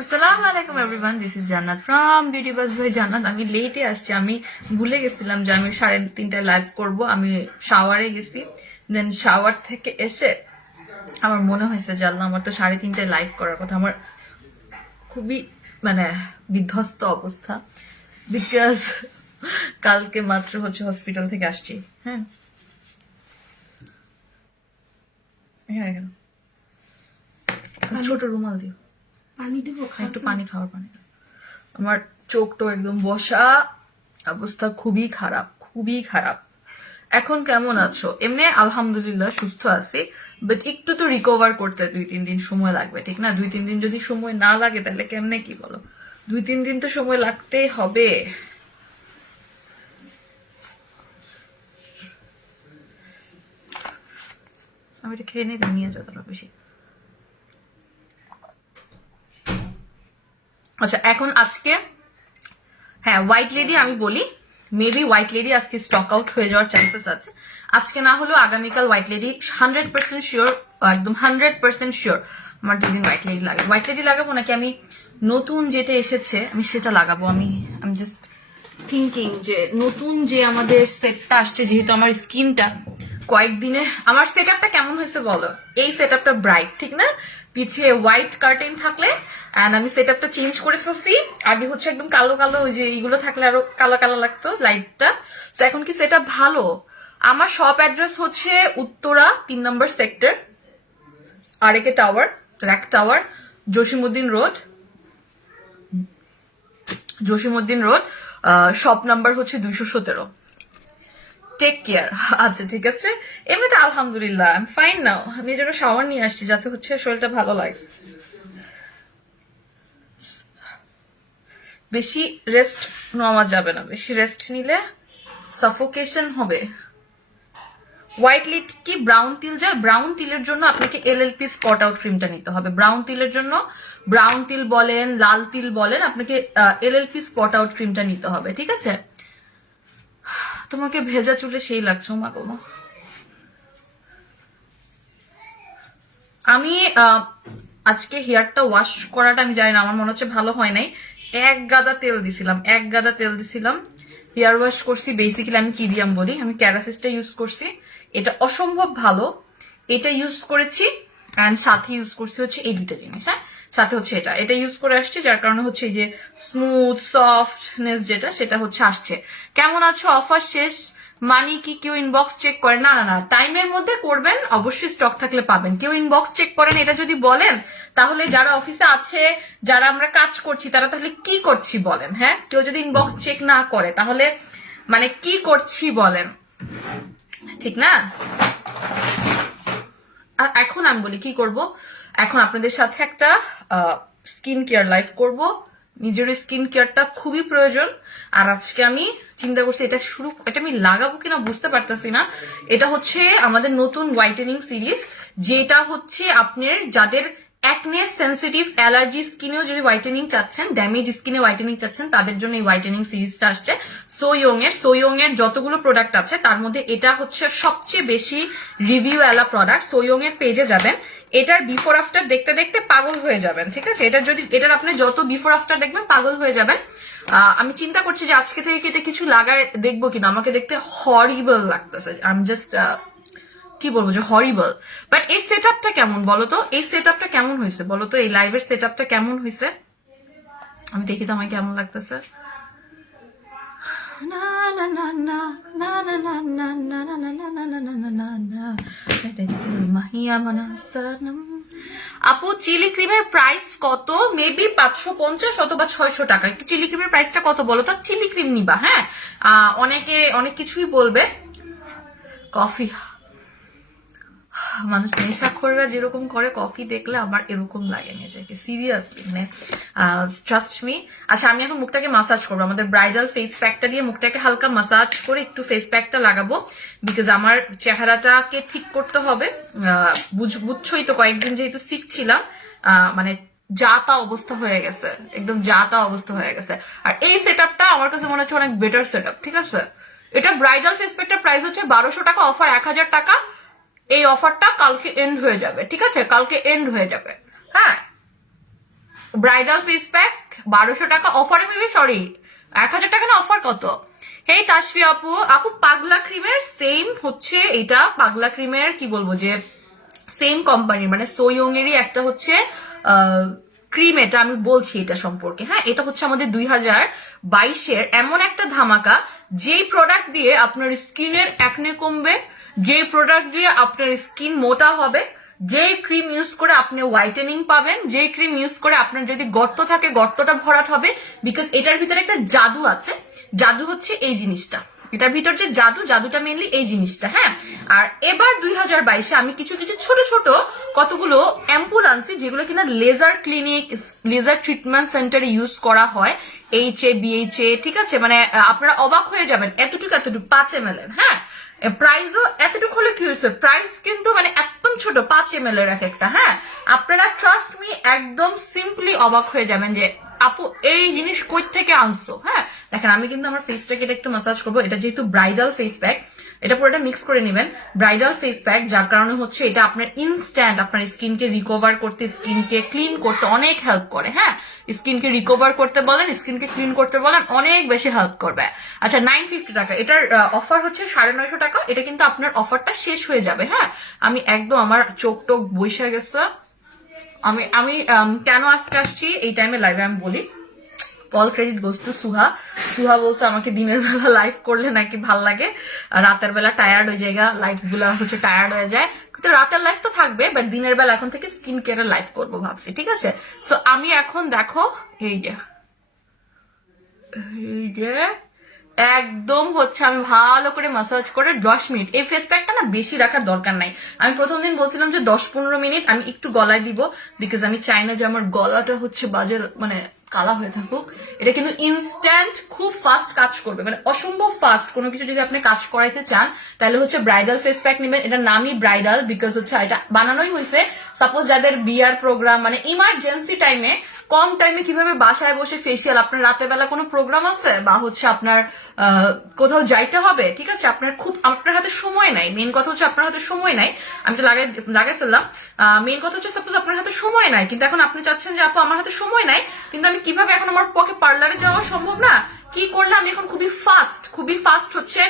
আসসালামু আলাইকুম everyone, this is জান্নাত ফ্রম বিউটি বাজ বাই জান্নাত। আমি লেটে আসছি, আমি ভুলে গেছিলাম যে আমি 3:30টায় লাইভ করব। আমি শাওয়ারে গেছি, দেন শাওয়ার থেকে এসে আমার মনে হয়েছে যে আল্লাহ, আমার তো 3:30টায় লাইভ করার কথা। আমার খুবই মানে বিধ্বস্ত অবস্থা, বিকজ কালকে মাত্র হসপিটাল থেকে আসছি। হ্যাঁ হ্যাঁ, কেন ছোট রুমাল দিও, পানি দেবো, একটু পানি, খাওয়ার পানি। আমার চোখটা একদম বসা অবস্থা, খুবই খারাপ, খুবই খারাপ। এখন কেমন আছো? এমনি আলহামদুলিল্লাহ সুস্থ আছি, বাট একটু তো রিকভার করতে 2-3 দিন সময় লাগবে, ঠিক না? 2-3 দিন যদি সময় না লাগে তাহলে কেমনে কি বলো? 2-3 দিন তো সময় লাগতেই হবে। আমি এটা খেয়ে নিয়ে নিয়ে যতটা বেশি। আচ্ছা, এখন আজকে হ্যাঁ, হোয়াইট লেডি আমি বলি, মেবি হোয়াইট লেডি আজকে স্টক আউট হয়ে যাওয়ার চান্সেস আছে। আজকে না হলেও আগামীকাল হোয়াইট লেডি 100% শিওর, একদম 100% শিওর আমার 2 দিন হোয়াইট লেডি লাগাবো। হোয়াইট লেডি লাগাবো নাকি আমি নতুন যেটা এসেছে আমি সেটা লাগাবো? আমি জাস্ট থিঙ্কিং যে নতুন যে আমাদের সেটটা আসছে, যেহেতু আমার স্কিনটা কয়েকদিনে, আমার সেট আপটা কেমন হয়েছে বলো? এই সেট আপটা ব্রাইট, ঠিক না? পিছিয়ে হোয়াইট কার্টেন থাকলে, এন্ড আমি সেট আপটা চেঞ্জ করে ফেলছি। আগে একদম কালো কালো, ওই যে এইগুলো থাকলে আরো কালো কালো লাগতো লাইটটা। তো এখন কি সেট আপ ভালো? আমার শপ অ্যাড্রেস হচ্ছে Uttara 3 number sector, R K tower, rack tower, Jasimuddin road, shop number হচ্ছে 217। Take care. আচ্ছা ঠিক আছে, এমনিতে আলহামদুলিল্লাহ আই এম ফাইন নাও। আমি এর জন্য শাওয়ার নিয়ে আসছি যাতে শরীরটা ভালো লাগে। বেশি রেস্ট নেওয়া যাবে না, বেশি রেস্ট নিলে সাফোকেশন হবে। হোয়াইট লিড কি ব্রাউন তিল যায়? ব্রাউন তিলের জন্য আপনাকে এলএলপি স্পট আউট ক্রিমটা নিতে হবে। ব্রাউন তিলের জন্য, ব্রাউন তিল বলেন, লাল তিল বলেন, আপনাকে এলএলপি স্পট আউট ক্রিমটা নিতে হবে, ঠিক আছে? তোমাকে ভেজা চুলে সেই লাগছে মা গো। আমি আজকে হেয়ারটা ওয়াশ করাটা আমি জানি না, আমার মনে হচ্ছে ভালো হয় নাই। এক গাদা তেল দিছিলাম, হেয়ার ওয়াশ করছি। বেসিক্যালি আমি কিডিয়াম বলি, আমি ক্যারাসিসটা ইউজ করছি, এটা অসম্ভব ভালো। এটা ইউজ করেছি, অ্যান্ড সাথে ইউজ করছি হচ্ছে এই 2টা জিনিস। হ্যাঁ, সাথে হচ্ছে এটা ইউজ করে আসছি, যার কারণে হচ্ছে এই যে স্মুথ সফটনেস যেটা, সেটা হচ্ছে আসছে। কেমন আছো? অফার শেষ মানে কি কেউ ইনবক্স চেক করে? না না না, টাইমের মধ্যে করবেন, অবশ্যই স্টক থাকলে পাবেন। কেউ ইনবক্স চেক করেন এটা যদি বলেন, তাহলে যারা অফিসে আছে, যারা আমরা কাজ করছি, তারা তাহলে কি করছি বলেন? হ্যাঁ, কেউ যদি ইনবক্স চেক না করে তাহলে মানে কি করছি বলেন, ঠিক না? এখন আমি বলি কি করব। এখন আপনাদের সাথে একটা স্কিন কেয়ার লাইভ করব। নিজের স্কিন কেয়ারটা খুবই প্রয়োজন। আর আজকে আমি চিন্তা করছি এটা আমি লাগাবো কিনা বুঝতে পারতেছি না। এটা হচ্ছে আমাদের নতুন হোয়াইটেনিং সিরিজ, যেটা হচ্ছে আপনার যাদের অ্যাকনে সেন্সিটিভ, অ্যালার্জি স্কিনেও যদি হোয়াইটেনিং চাচ্ছেন, ড্যামেজ স্কিনে হোয়াইটেনিং চাচ্ছেন, তাদের জন্য এই হোয়াইটেনিং সিরিজটা আসছে। সোইয়ং এর যতগুলো প্রোডাক্ট আছে তার মধ্যে এটা হচ্ছে সবচেয়ে বেশি রিভিউ এলা প্রোডাক্ট। সোইয়ং এর পেজে যাবেন, এটার বিফোর আফটার দেখতে দেখতে পাগল হয়ে যাবেন, ঠিক আছে? এটার আপনি যত বিফোর আফটার দেখবেন পাগল হয়ে যাবেন। আমি চিন্তা করছি যে আজকে থেকে এটা কিছু লাগায় দেখবো কিনা। আমাকে দেখতে হরিবল লাগতেছে, আমি জাস্ট কি বলবো যে হরিবল। বাট এই সেট আপটা কেমন বলতো? এই সেট আপটা কেমন হয়েছে বলতো? এই লাইভের সেট আপটা কেমন হয়েছে? আমি দেখি তো আমার কেমন লাগতেছে। আপু, চিলি ক্রিমের প্রাইস কত? মেবি 550 অথবা 600 টাকা। একটু চিলি ক্রিমের প্রাইসটা কত বলো তো? চিলি ক্রিম নিবা? হ্যাঁ, অনেকে অনেক কিছুই বলবে। কফি, মানুষ নেশাখোররা যেরকম করে, কফি দেখলে আমার এরকম লাগে নিজেকে, সিরিয়াসলি, মানে ট্রাস্ট মি। আচ্ছা, আমি এখন মুখটাকে মাসাজ করবো। আমাদের ব্রাইডাল ফেস প্যাকটা দিয়ে মুখটাকে হালকা মাসাজ করে একটু ফেস প্যাকটা লাগাবো, বিকজ আমার চেহারাটাকে ঠিক করতে হবে। বুঝছোই তো, কয়েকদিন যেহেতু সিক ছিলাম, মানে যা তা অবস্থা হয়ে গেছে, একদম যা তা অবস্থা হয়ে গেছে। আর এই সেট আপটা আমার কাছে মনে হচ্ছে অনেক বেটার সেট আপ, ঠিক আছে? এটা ব্রাইডাল ফেস প্যাকটার প্রাইস হচ্ছে 1200 টাকা, অফার 1000 টাকা। এই অফারটা কালকে এন্ড হয়ে যাবে, ঠিক আছে? কালকে এন্ড হয়ে যাবে। হ্যাঁ, ব্রাইডাল ফেস প্যাক 1200 টাকা অফারে মেবি, সরি 1000 টাকা না অফার কত। হেই তাসফি আপু, আপু পাগলা ক্রিমের সেম হচ্ছে এটা, পাগলা ক্রিমের কি বলবো যে সেম কোম্পানির মানে সোয়ং এরই একটা হচ্ছে ক্রিম, এটা আমি বলছি এটা সম্পর্কে। হ্যাঁ, এটা হচ্ছে আমাদের 2022-এর এমন একটা ধামাকা, যেই প্রোডাক্ট দিয়ে আপনার স্কিনের একনে কমবে, যে প্রোডাক্ট দিয়ে আপনার স্কিন মোটা হবে, যে ক্রিম ইউজ করে আপনি হোয়াইটেনিং পাবেন, যে ক্রিম ইউজ করে আপনার যদি গর্ত থাকে গর্তটা ভরাট হবে, বিকজ এটার ভিতরে একটা জাদু আছে। জাদু হচ্ছে এই জিনিসটা, এটার ভিতর যে জাদুটা মেনলি এই জিনিসটা। হ্যাঁ, আর এবার 2022-এ আমি কিছু কিছু ছোট ছোট কতগুলো অ্যাম্পুল আনছি, যেগুলো কিনা লেজার ক্লিনিক, লেজার ট্রিটমেন্ট সেন্টারে ইউজ করা হয়, BHA, ঠিক আছে, মানে আপনারা অবাক হয়ে যাবেন, এতটুকু 5 ml। হ্যাঁ, প্রাইসও এতটুকু হলে কি হয়েছে, প্রাইস কিন্তু মানে একদম ছোট, 5 ml এর এক একটা। হ্যাঁ, আপনারা ট্রাস্ট মি একদম সিম্পলি অবাক হয়ে যাবেন যে আপু এই জিনিস কই থেকে আনছো। হ্যাঁ, দেখেন আমি কিন্তু আমার ফেসটাকে এটা একটু মাসাজ করবো, এটা যেহেতু ব্রাইডাল ফেস প্যাক, এটা পুরোটা মিক্স করে নেবেন। ব্রাইডাল ফেস প্যাক যার কারণে হচ্ছে এটা আপনার ইনস্ট্যান্ট আপনার স্কিনকে রিকভার করতে, স্কিনকে ক্লিন করতে অনেক হেল্প করে। হ্যাঁ, স্কিনকে রিকভার করতে বলেন, স্কিনকে ক্লিন করতে বলেন, অনেক বেশি হেল্প করবে। আচ্ছা 950 টাকা, এটার অফার হচ্ছে 950 টাকা। এটা কিন্তু আপনার অফারটা শেষ হয়ে যাবে। হ্যাঁ, আমি একদম আমার চোখ টোক বসে গেছে। আমি আমি কেন আজকে আসছি এই টাইমে লাইভে আমি বলি। All credit goes to Suha. Suha বলছে আমাকে দিনের বেলা লাইভ করলে নাকি ভাল লাগে, রাতের বেলা টায়ার্ড হয়ে যায়, লাইভ গুলা হচ্ছে টায়ার্ড হয়ে যায়, কিন্তু রাতের লাইফ তো থাকবে, বাট দিনের বেলা এখন থেকে স্কিন কেয়ারের লাইভ করবো ভাবছি, ঠিক আছে। সো আমি এখন দেখো এই যে একদম হচ্ছে আমি ভালো করে মাসাজ করে 10 মিনিট, এই ফেস প্যাকটা না বেশি রাখার দরকার নাই। আমি প্রথম দিন বলছিলাম যে 10-15 মিনিট আমি একটু গলায় দিব, বিকজ আমি চাই না যে আমার গলাটা হচ্ছে বাজে মানে কালা হয়ে থাকুক। এটা কিন্তু ইনস্ট্যান্ট খুব ফাস্ট কাজ করবে, মানে অসম্ভব ফাস্ট। কোনো কিছু যদি আপনি কাজ করাইতে চান তাহলে হচ্ছে ব্রাইডাল ফেস প্যাক নেবেন। এটার নামই ব্রাইডাল, বিকজ হচ্ছে এটা বানানোই হয়েছে সাপোজ যাদের বিয়ার প্রোগ্রাম, মানে ইমার্জেন্সি টাইমে, কম টাইমে কিভাবে বাসায় বসে ফেসিয়াল, আপনার রাতের বেলা কোনো প্রোগ্রাম আছে বা হচ্ছে আপনার কোথাও যাইতে হবে, ঠিক আছে, আপনার হাতে সময় নাই, মেন কথা হচ্ছে আপনার হাতে সময় নাই। আমি তো লাগাই ফেললাম। মেন কথা হচ্ছে সাপোজ আপনার হাতে সময় নাই, কিন্তু এখন আপনি চাচ্ছেন যে আপু আমার হাতে সময় নাই, কিন্তু আমি কিভাবে, এখন আমার পক্ষে পার্লারে যাওয়া সম্ভব না, কি করলে আমি এখন খুবই ফাস্ট হচ্ছে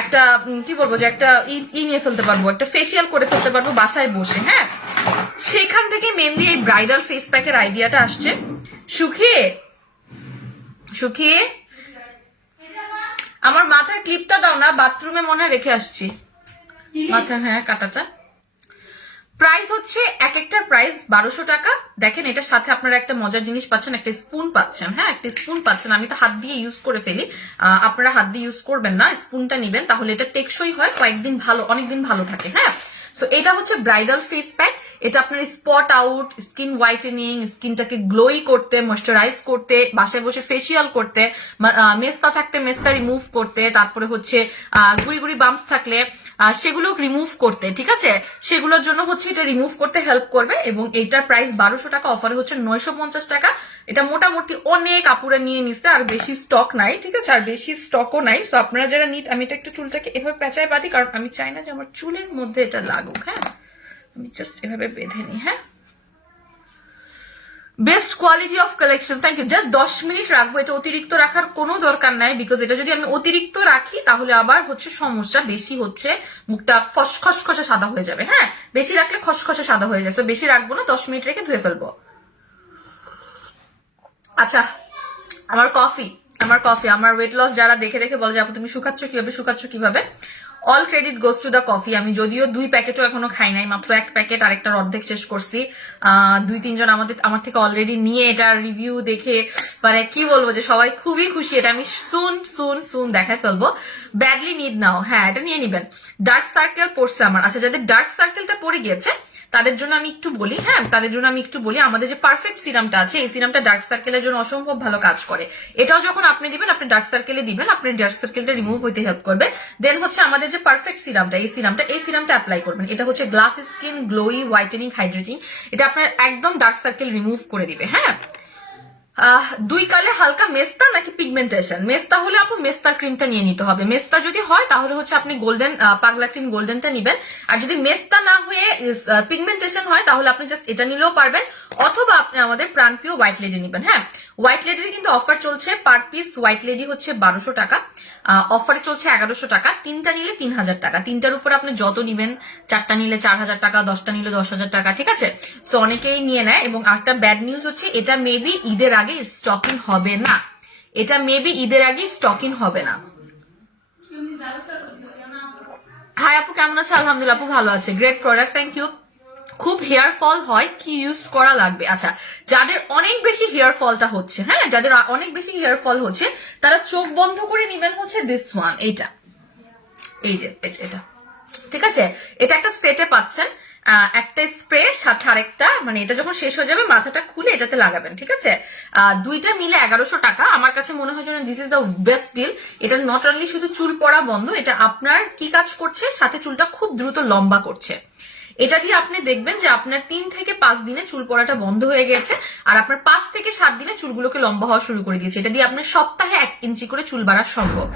একটা কি বলবো যে একটা নিয়ে ফেলতে পারবো, একটা ফেসিয়াল করে ফেলতে পারবো বাসায় বসে। হ্যাঁ, সেখান থেকে মেনলি এই ব্রাইডাল ফেস প্যাকের আইডিয়াটা আসছে। সুখিয়ে আমার মাথার ক্লিপটা দাও না, বাথরুমে মনে রেখে আসছি মাথা। হ্যাঁ, কাটাটা প্রাইস হচ্ছে এক একটার প্রাইস 1200 টাকা। দেখেন এটার সাথে আপনারা একটা মজার জিনিস পাচ্ছেন, একটা স্পুন পাচ্ছেন। হ্যাঁ, একটা স্পুন পাচ্ছেন। আমি তো হাত দিয়ে ইউজ করে ফেলি, আপনারা হাত দিয়ে ইউজ করবেন না, স্পুনটা নিবেন, তাহলে এটা টেকসই হয়, কয়েকদিন ভালো, অনেকদিন ভালো থাকে। হ্যাঁ, সো এটা হচ্ছে ব্রাইডাল ফেস প্যাক। এটা আপনার স্পট আউট, স্কিন হোয়াইটেনিং, স্কিনটাকে গ্লোই করতে, ময়শ্চারাইজ করতে, বাসায় বসে ফেসিয়াল করতে, মেস্তা থাকতে মেস্তা রিমুভ করতে, তারপরে হচ্ছে গুড়ি গুড়ি বাম্পস থাকলে সেগুলো রিমুভ করতে, ঠিক আছে, সেগুলোর জন্য হচ্ছে এটা রিমুভ করতে হেল্প করবে। এবং এইটার প্রাইস 1200 টাকা, অফারে হচ্ছে 950 টাকা। এটা মোটামুটি অনেক আপুরা নিয়ে নিছে, আর বেশি স্টক নাই, ঠিক আছে, আর বেশি স্টকও নাই। সো আপনারা যারা আমি এটা একটু চুলটাকে এভাবে পেঁচায় বাঁধি, কারণ আমি চাই না যে আমার চুলের মধ্যে এটা লাগুক। হ্যাঁ, আমি জাস্ট এভাবে বেঁধে নিই। হ্যাঁ, best quality of collection, thank you. Just 10 minute রাখবো, এটা অতিরিক্ত রাখার কোনো দরকার নাই, বিকজ এটা যদি আমি অতিরিক্ত রাখি তাহলে আবার হচ্ছে সমস্যা, বেশি হচ্ছে মুখটা খসখসে সাদা হয়ে যাবে। হ্যাঁ, বেশি রাখলে খসখসে সাদা হয়ে যাবে, বেশি রাখবো না, 10 মিনিট রেখে ধুয়ে ফেলবো। আচ্ছা, আমার কফি, আমার ওয়েট লস যারা দেখে দেখে বলে যে আপু তুমি শুকাচ্ছ কিভাবে, all credit goes to the coffee. আমি যদিও 2 প্যাকেটও এখনো খাই নাই, মাত্র 1 প্যাকেট, আরেকটার অর্ধেক শেষ করছি। 2-3 জন আমার থেকে অলরেডি নিয়ে এটা রিভিউ দেখে মানে কি বলবো যে সবাই খুবই খুশি। এটা আমি সুন দেখায় ফেলবো। ব্যাডলি নিড নাও, হ্যাঁ এটা নিয়ে নিবেন। ডার্ক সার্কেল পড়ছে আমার, আচ্ছা যাদের ডার্ক সার্কেলটা পড়ে গিয়েছে তাদের জন্য আমি একটু বলি। হ্যাঁ, তাদের জন্য আমি একটু বলি, আমাদের যে পারফেক্ট সিরামটা আছে, এই সিরামটা ডার্ক সার্কেলের জন্য অসম্ভব ভালো কাজ করে। এটাও যখন আপনি দিবেন, আপনি ডার্ক সার্কেলে দিবেন, আপনার ডার্ক সার্কেলটা রিমুভ হইতে হেল্প করবে। দেন হচ্ছে আমাদের যে পারফেক্ট সিরামটা, এই সিরামটা অ্যাপ্লাই করবেন। এটা হচ্ছে glass skin glowy whitening hydrating, এটা আপনার একদম ডার্ক সার্কেল রিমুভ করে দিবে। হ্যাঁ, দুই কালে হালকা মেস্তা নাকি পিগমেন্টেশন? মেস্তা হলে আপু মেস্তার ক্রিমটা নিয়ে নিতে হবে। মেস্তা যদি হয় তাহলে হচ্ছে আপনি গোল্ডেন পাগলা ক্রিম গোল্ডেনটা নিবেন। আর যদি মেস্তা না হয়ে পিগমেন্টেশন হয় তাহলে আপনি জাস্ট এটা নিলেও পারবেন, অথবা আপনি আমাদের প্রাণপ্রিয় হোয়াইট লেডি নিবেন। হ্যাঁ, হোয়াইট লেডিতে কিন্তু অফার চলছে, পার পিস হোয়াইট লেডি হচ্ছে 1200 টাকা, অফারে চলছে 1100 টাকা। তিনটা নিলে 3000 টাকা, তিনটার উপর আপনি যত নিবেন, 4টা নিলে 4000 টাকা, 10টা নিলে 10,000 টাকা, ঠিক আছে? সো অনেকেই নিয়ে নেয়। এবং একটা ব্যাড নিউজ হচ্ছে এটা মেবি ঈদের আগে স্টকিং হবে না, এটা মেবি ঈদের আগে স্টকিং হবে না। হাই আপু, কেমন আছে? আলহামদুলিল্লাহ আপু ভালো আছে, গ্রেট প্রোডাক্ট, থ্যাংক ইউ। খুব হেয়ার ফল হয়, কি ইউজ করা লাগবে? আচ্ছা, যাদের অনেক বেশি হেয়ার ফলটা হচ্ছে, হ্যাঁ, যাদের অনেক বেশি হেয়ার ফল হচ্ছে তারা চোখ বন্ধ করে নিবেন হচ্ছে দিস ওয়ান, এইটা, এই যে এটা, ঠিক আছে? এটা একটা সেটে পাচ্ছেন, একটা স্প্রে সাথে আরেকটা, মানে এটা যখন শেষ হয়ে যাবে মাথাটা খুলে এটাতে লাগাবেন, ঠিক আছে? দুইটা মিলে 1100 টাকা। আমার কাছে মনে হয় যেন this is the best deal. এটা নট অনলি শুধু চুল পড়া বন্ধ, এটা আপনার কি কাজ করছে, সাথে চুলটা খুব দ্রুত লম্বা করছে। এটা দিয়ে আপনি দেখবেন যে আপনার 3 থেকে 5 দিনে চুল পড়াটা বন্ধ হয়ে গেছে, আর আপনার 5 থেকে 7 দিনে চুলগুলোকে লম্বা হওয়া শুরু করে দিয়েছে। এটা দিয়ে আপনার সপ্তাহে 1 ইঞ্চি করে চুল বাড়া সম্ভব,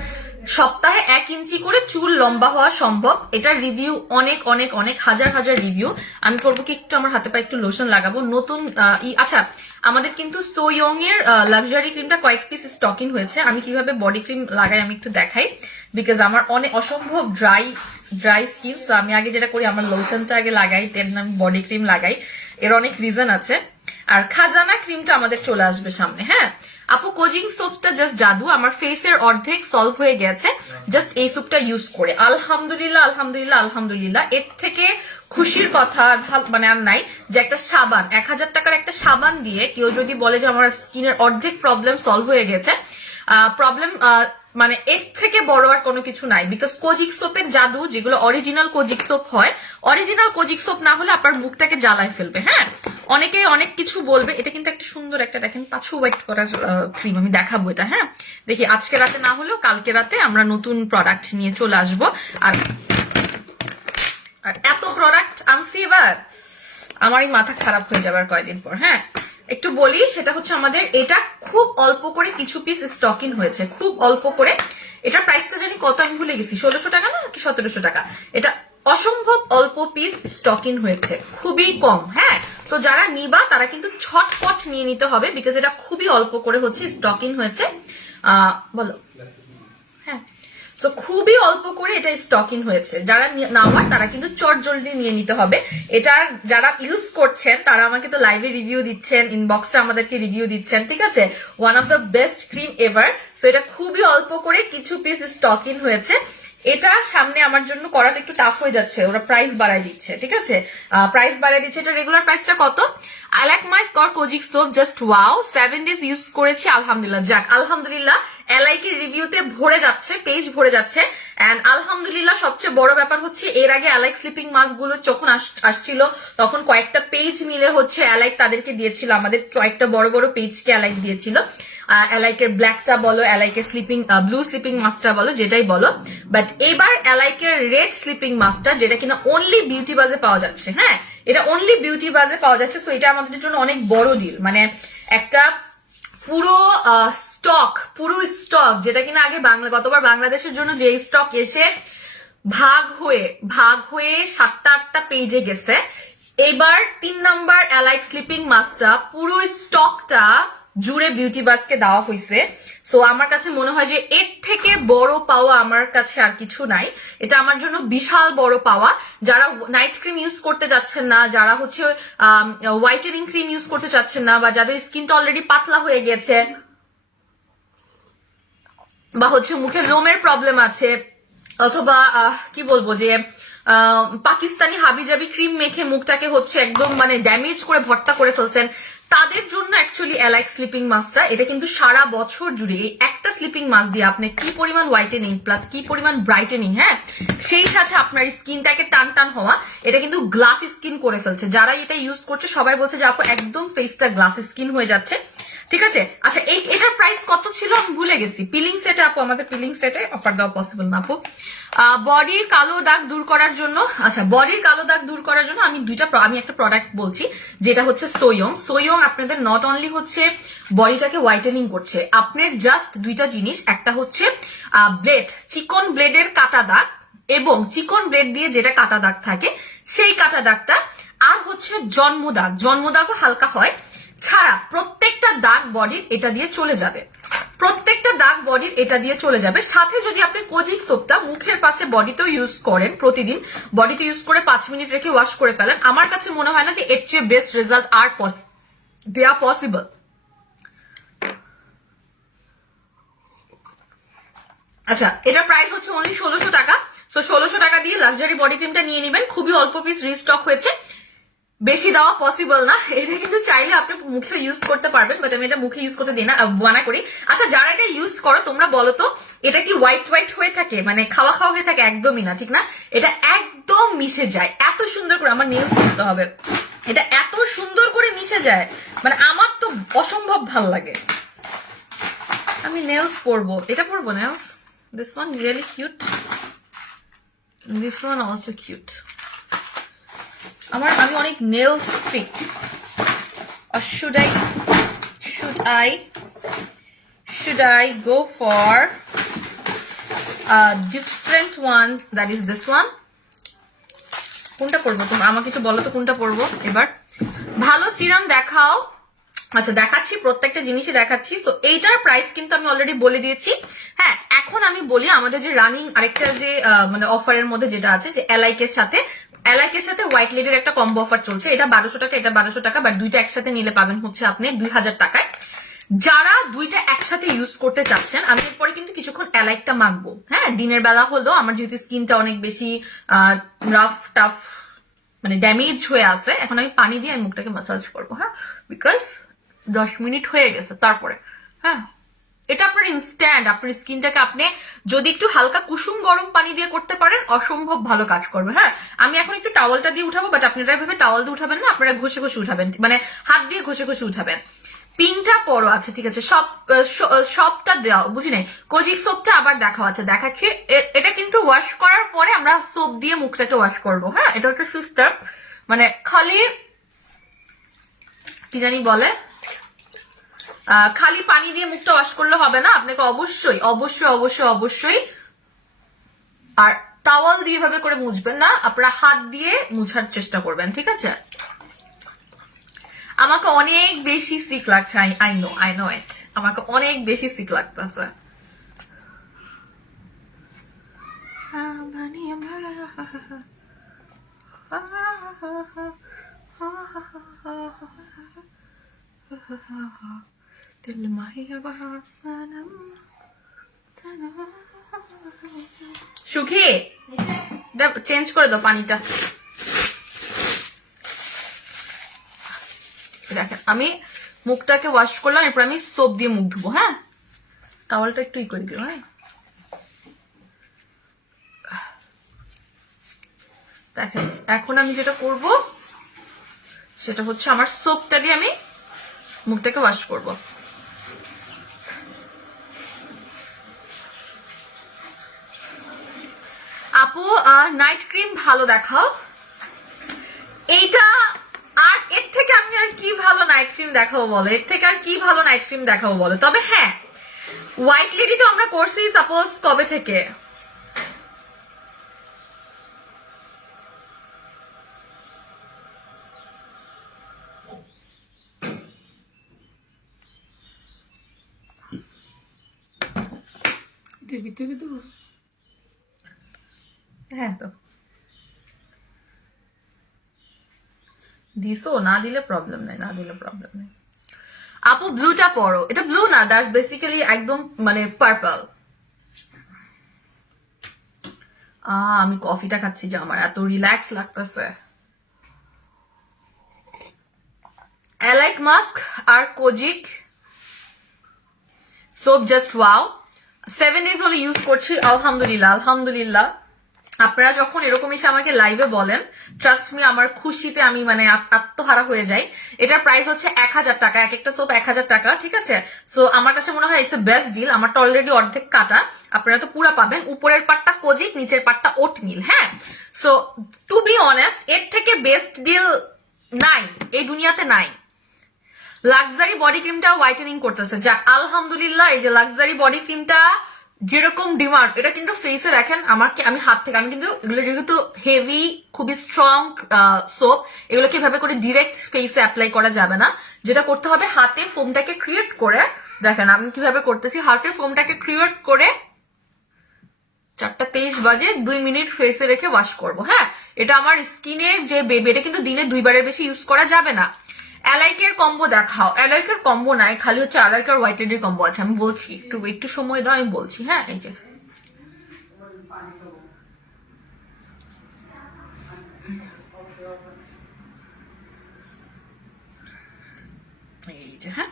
সপ্তাহে 1 ইঞ্চি করে চুল লম্বা হওয়া সম্ভব। এটার রিভিউ অনেক অনেক অনেক হাজার হাজার রিভিউ। আমি করবো কি একটু আমার হাতে পায়ে একটু লোশন লাগাবো নতুন। আচ্ছা, আমাদের কিন্তু সো ইয়ং এর লাক্সারি ক্রিমটা কয়েক পিস স্টকিং হয়েছে। আমি কিভাবে বডি ক্রিম লাগাই আমি একটু দেখাই, বিকজ আমার অনেক অসম্ভব ড্রাই স্কিন। সো আমি আগে যেটা করি, আমার লোশনটা আগে লাগাই, দেন আমি বডি ক্রিম লাগাই। এর অনেক রিজন আছে। আর খাজানা ক্রিমটা আমাদের চলে আসবে সামনে। হ্যাঁ আপু, কোজিং সোপটা জাস্ট জাদু, আমার ফেসের অর্ধেক সলভ হয়ে গেছে জাস্ট এই সোপটা ইউজ করে। আলহামদুলিল্লাহ আলহামদুলিল্লাহ আলহামদুলিল্লাহ, এর থেকে খুশির কথা মানে আর নাই যে একটা সাবান, 1000 টাকার একটা সাবান দিয়ে কেউ যদি বলে যে আমার স্কিনের অর্ধেক প্রবলেম সলভ হয়ে গেছে, প্রবলেম মানে এর থেকে বড় আর কোনো কিছু নাই। বিকজ কোজিক সোপের জাদু, যেগুলো অরিজিনাল কোজিক সোপ হয়, অরিজিনাল কোজিক সোপ না হলে আপনার মুখটাকে জ্বালায় ফেলবে। হ্যাঁ, অনেকে অনেক কিছু বলবে। এটা কিন্তু একটা সুন্দর একটা দেখেন পাঁচু হোয়াইট করার ক্রিম, আমি দেখাবো এটা। হ্যাঁ, দেখি আজকে রাতে না হলেও কালকে রাতে আমরা নতুন প্রোডাক্ট নিয়ে চলে আসবো। আর এত প্রোডাক্ট আনছি এবার আমারই মাথা খারাপ হয়ে যাবে আর কয়েকদিন পর। হ্যাঁ, একটু বলি, সেটা হচ্ছে আমাদের এটা খুব অল্প করে কিছু পিস স্টকিং হয়েছে, খুব অল্প করে। এটার প্রাইসটা জানি কত, আমি ভুলে গেছি, 1600 টাকা না কি 1700 টাকা। এটা অসম্ভব অল্প পিস স্টকিং হয়েছে, খুবই কম। হ্যাঁ, তো যারা নিবা তারা কিন্তু ছটপট নিয়ে নিতে হবে, বিকজ এটা খুবই অল্প করে হচ্ছে স্টকিং হয়েছে। বলো। হ্যাঁ, সো খুবই অল্প করে এটা স্টকিং হয়েছে। যারা নেওয়ার তারা কিন্তু চটজলদি নিয়ে নিতে হবে। এটার যারা ইউজ করছেন তারা আমাকে তো লাইভে রিভিউ দিচ্ছেন, ইনবক্সে আমাদেরকে রিভিউ দিচ্ছেন, ঠিক আছে? One of the best cream ever. So এটা খুবই অল্প করে কিছু পিস স্টকিং হয়েছে। এটা সামনে আমার জন্য করাটা একটু টাফ হয়ে যাচ্ছে, ওরা প্রাইস বাড়াই দিচ্ছে, ঠিক আছে? প্রাইস বাড়াই দিচ্ছে। এটা রেগুলার প্রাইসটা কত? আই লাইক মাই স্কর kojic soap, just wow, 7 days use করেছি, আলহামদুলিল্লাহ। যাক, আলহামদুলিল্লাহ, এলআইকে রিভিউতে ভরে যাচ্ছে, পেজ ভরে যাচ্ছে। এন্ড আলহামদুলিল্লাহ, সবচেয়ে বড় ব্যাপার হচ্ছে এর আগে অ্যালাইক স্লিপিং মাস্ক গুলো যখন আসছিল তখন কয়েকটা পেজ মিলে হচ্ছে অ্যালাইক তাদেরকে দিয়েছিল, আমাদের কয়েকটা বড় বড় পেজকে অ্যালাইক দিয়েছিল। অ্যালাইকের ব্ল্যাকটা বলো, অ্যালাইকের স্লিপিং ব্লু স্লিপিং মাস্কটা বলো, যেটাই বলো। বাট এবার অ্যালাইকের রেড স্লিপিং মাস্কটা, যেটা কিনা অনলি বিউটি বাজে পাওয়া যাচ্ছে। হ্যাঁ, এটা অনলি বিউটি বাজে পাওয়া যাচ্ছে। সো এটা আমাদের জন্য অনেক বড় ডিল, মানে একটা পুরো স্টক যেটা কিনা আগে গতবার বাংলাদেশের জন্য যে স্টক এসে ভাগ হয়ে 7টা-8টা পেজে গেছে, এবার 3 নাম্বার অ্যালাইক স্লিপিং মাস্কটা পুরো স্টকটা জুড়ে বিউটি বাসকে দেওয়া হয়েছে। সো আমার কাছে মনে হয় যে এর থেকে বড় পাওয়া আমার কাছে আর কিছু নাই। এটা আমার জন্য বিশাল বড় পাওয়া। যারা নাইট ক্রিম ইউজ করতে যাচ্ছেন না, যারা হচ্ছে হোয়াইটেনিং ক্রিম ইউজ করতে চাচ্ছেন না, বা যাদের স্কিনটা অলরেডি পাতলা হয়ে গেছে, বা হচ্ছে মুখে লোমের প্রবলেম আছে, অথবা কি বলবো যে পাকিস্তানি হাবিজাবি ক্রিম মেখে মুখটাকে হচ্ছে একদম মানে ড্যামেজ করে ভর্তা করে ফেলছেন, তাদের জন্য অ্যাকচুয়ালি অ্যালাইক স্লিপিং মাস্কটা। এটা কিন্তু সারা বছর জুড়ে এই একটা স্লিপিং মাস্ক দিয়ে আপনি কি পরিমাণ হোয়াইটেনিং প্লাস কি পরিমাণ ব্রাইটেনিং, হ্যাঁ, সেই সাথে আপনার স্কিনটাকে টান টান হওয়া, এটা কিন্তু গ্লাস স্কিন করে ফেলছে। যারা এটা ইউজ করছে সবাই বলছে যে আপু একদম ফেসটা গ্লাস স্কিন হয়ে যাচ্ছে। ঠিক আছে। আচ্ছা এটার প্রাইস কত ছিল আমি ভুলে গেছি। পিলিং সেটে আপু, আমাদের পিলিং সেটে অফার দেওয়া পসিবল না আপু। বডির কালো দাগ দূর করার জন্য, আচ্ছা বডির কালো দাগ দূর করার জন্য আমি একটা প্রোডাক্ট বলছি, যেটা হচ্ছে সোয়ং। সোয়ং আপনাদের নট অনলি হচ্ছে বডিটাকে হোয়াইটেনিং করছে, আপনার জাস্ট দুইটা জিনিস, একটা হচ্ছে ব্লেড, চিকন ব্লেডের কাটা দাগ এবং চিকন ব্লেড দিয়ে যেটা কাটা দাগ থাকে সেই কাটা দাগটা, আর হচ্ছে জন্মদাগও হালকা হয়, ছাড়া প্রত্যেকটা দাগ বডির এটা দিয়ে চলে যাবে, প্রত্যেকটা দাগ বডির এটা দিয়ে চলে যাবে। সাথে যদি আপনি কোজিক সোপটা মুখের পাশে বডিতেও ইউজ করেন, প্রতিদিন বডিতে ইউজ করে 5 মিনিট রেখে ওয়াশ করে ফেলেন, আমার কাছে মনে হয় না যে এর চেয়ে বেস্ট রেজাল্ট আর দেয়া পসিবল। আচ্ছা এটার প্রাইস হচ্ছে অনলি 1600 টাকা। তো 1600 টাকা দিয়ে লাক্সারি বডি ক্রিমটা নিয়ে নেবেন, খুবই অল্প পিস রিস্টক হয়েছে, বেশি দেওয়া পসিবল না। এটা কিন্তু চাইলে আপনি মুখে ইউজ করতে পারবেন, বাট আমি এটা মুখে ইউজ করতে দিই না, মানা করি। আচ্ছা যারা এটা ইউজ করো তোমরা বলো তো, এটা কি হোয়াইট হোয়াইট হয়ে থাকে, মানে খাওয়া খাওয়া হয়ে থাকে? একদমই না, ঠিক না? এটা একদম মিশে যায় এত সুন্দর করে, আমার নেলস করতে হবে, এটা এত সুন্দর করে মিশে যায়, মানে আমার তো অসম্ভব ভাল লাগে। আমি নেলস পরবো, এটা পরবো nails, this one really cute, this one also cute. আমি অনেক nails freak. Should I go for a different one, that is this one? কোনটা পরবো তুমি আমাকে একটু বলো তো, কোনটা পরবো এবার? ভালো সিরাম দেখাও। আচ্ছা দেখাচ্ছি, প্রত্যেকটা জিনিসই দেখাচ্ছি। সো এইটার প্রাইস কিন্তু আমি অলরেডি বলে দিয়েছি। হ্যাঁ এখন আমি বলি আমাদের যে রানিং আরেকটা যে মানে অফারের মধ্যে যেটা আছে, যে এলাইকের সাথে হোয়াইট লেডির একটা কম্বো অফার চলছে, এটা 1200 টাকা, এটা 1200 টাকা, বাট দুইটা একসাথে নিলে পাবেন হচ্ছে আপনি 2000 টাকায়। যারা দুইটা একসাথে ইউজ করতে চাচ্ছেন, আমি এরপরে কিন্তু কিছুক্ষণ এলাইকটা মাখবো। হ্যাঁ দিনের বেলা হলো, আমার যেহেতু স্কিনটা অনেক বেশি রাফ টাফ মানে ড্যামেজ হয়ে আছে, এখন আমি পানি দিয়ে আমি মুখটাকে ম্যাসাজ করবো। হ্যাঁ বিকজ 10 মিনিট হয়ে গেছে তারপরে। হ্যাঁ এটা আপনার ইনস্ট্যান্ট, আপনার স্কিনটাকে আপনি যদি একটু হালকা কুসুম গরম পানি দিয়ে করতে পারেন অসম্ভব ভালো কাজ করবে। হ্যাঁ আমি এখন একটু টাওয়ালটা দিয়ে উঠাবো, বাট আপনারা এভাবে টাওয়াল দিয়ে উঠাবেন না, আপনারা ঘষে ঘষে উঠাবেন, মানে হাত দিয়ে ঘষে ঘষে উঠাবেন। পিনটা পরো, আছে ঠিক আছে, সবটা দেওয়া বুঝি নাই। কোজিক সোপটা আবার দেখাও, আছে দেখাচ্ছি। এটা কিন্তু ওয়াশ করার পরে আমরা সোপ দিয়ে মুখটাকে ওয়াশ করবো। হ্যাঁ এটা হচ্ছে সিস্টেম, মানে খালি কি জানি বলে, খালি পানি দিয়ে মুখটা ওয়াশ করলে হবে না, আপনাকে অবশ্যই অবশ্যই অবশ্যই অবশ্যই আর টাওয়াল দিয়ে ভাবে করে মুছবেন না, আপনারা হাত দিয়ে মুছার চেষ্টা করবেন, ঠিক আছে? আমাকে অনেক বেশি সিক লাগছে, আই নো ইট, আমাকে অনেক বেশি সিক লাগতেছে। সুখী চেঞ্জ করে দাও পানিটা। দেখেন আমি মুখটাকে ওয়াশ করলাম, এরপর আমি সোপ দিয়ে মুখ ধুবো। হ্যাঁ টাওয়ালটা একটু করে দিও। হ্যাঁ দেখেন এখন আমি যেটা করব সেটা হচ্ছে আমার সোপটা দিয়ে আমি মুখটাকে ওয়াশ করব। আপু নাইট ক্রিম ভালো দেখাও। এইটা আর এর থেকে আমি আর কি ভালো নাইট ক্রিম দেখাবো বলো, এর থেকে আর কি ভালো নাইট ক্রিম দেখাবো বলো? তবে হ্যাঁ হোয়াইট লেডি তো আমরা করছি সাপোজ কবে থেকে, হ্যাঁ তো দিছো, না দিলে প্রবলেম নেই, না দিলে প্রবলেম নেই। আপু ব্লুটা পরো, এটা ব্লু না, দ্যাটস বেসিক্যালি একদম মানে পার্পল। আমি কফিটা খাচ্ছি যে আমার এত রিল্যাক্স লাগতেছে। অ্যালাইক মাস্ক আর kojic soap just wow, 7 days হলে ইউজ করছি, আলহামদুলিল্লাহ আলহামদুলিল্লাহ আপনারা যখন এরকম এসে আমাকে লাইভে বলেন, ট্রাস্ট মি আমার খুশিতে আমি মানে আত্মহারা হয়ে যাই। এটার প্রাইস হচ্ছে 1000 টাকা, এক একটা সোপ 1000 টাকা, ঠিক আছে। সো আমার কাছে মনে হয় ইটস এ বেস্ট ডিল। আমারটা অলরেডি অর্ধেক কাটা, আপনারা তো পুরা পাবেন। উপরের পাটটা কোজিক, নিচের পাটটা ওটমিল। হ্যাঁ, সো টু বি অনেস্ট এর থেকে বেস্ট ডিল নাই এই দুনিয়াতে, নাই। লাক্সারি বডি ক্রিমটা হোয়াইটেনিং করতেছে, যাক আলহামদুলিল্লাহ। এই যে লাক্সারি বডি ক্রিমটা যেরকম ডিমান্ড, এটা কিন্তু ফেসে দেখেন আমাকে, আমি হাত থেকে, আমি কিন্তু এগুলো যেহেতু হেভি খুবই স্ট্রং সোপ, এগুলোকে এভাবে করে ডিরেক্ট ফেসে অ্যাপ্লাই করা যাবে না। যেটা করতে হবে, হাতে ফোমটাকে ক্রিয়েট করে, দেখেন আমি কিভাবে করতেছি, হাতে ফোমটাকে ক্রিয়েট করে 4:23 বাজে 2 মিনিট ফেসে রেখে ওয়াশ করবো। হ্যাঁ, এটা আমার স্কিনের যে বেবি, এটা কিন্তু দিনে 2 বারের বেশি ইউজ করা যাবে না। অ্যালাইকের কম্বো দেখাও, অ্যালাইকের কম্বো নাই, খালি হচ্ছে অ্যালাইকার হোয়াইটেডের কম্বো আছে। আমি বলছি, একটু সময় দাও, আমি বলছি। হ্যাঁ, এই যে হ্যাঁ,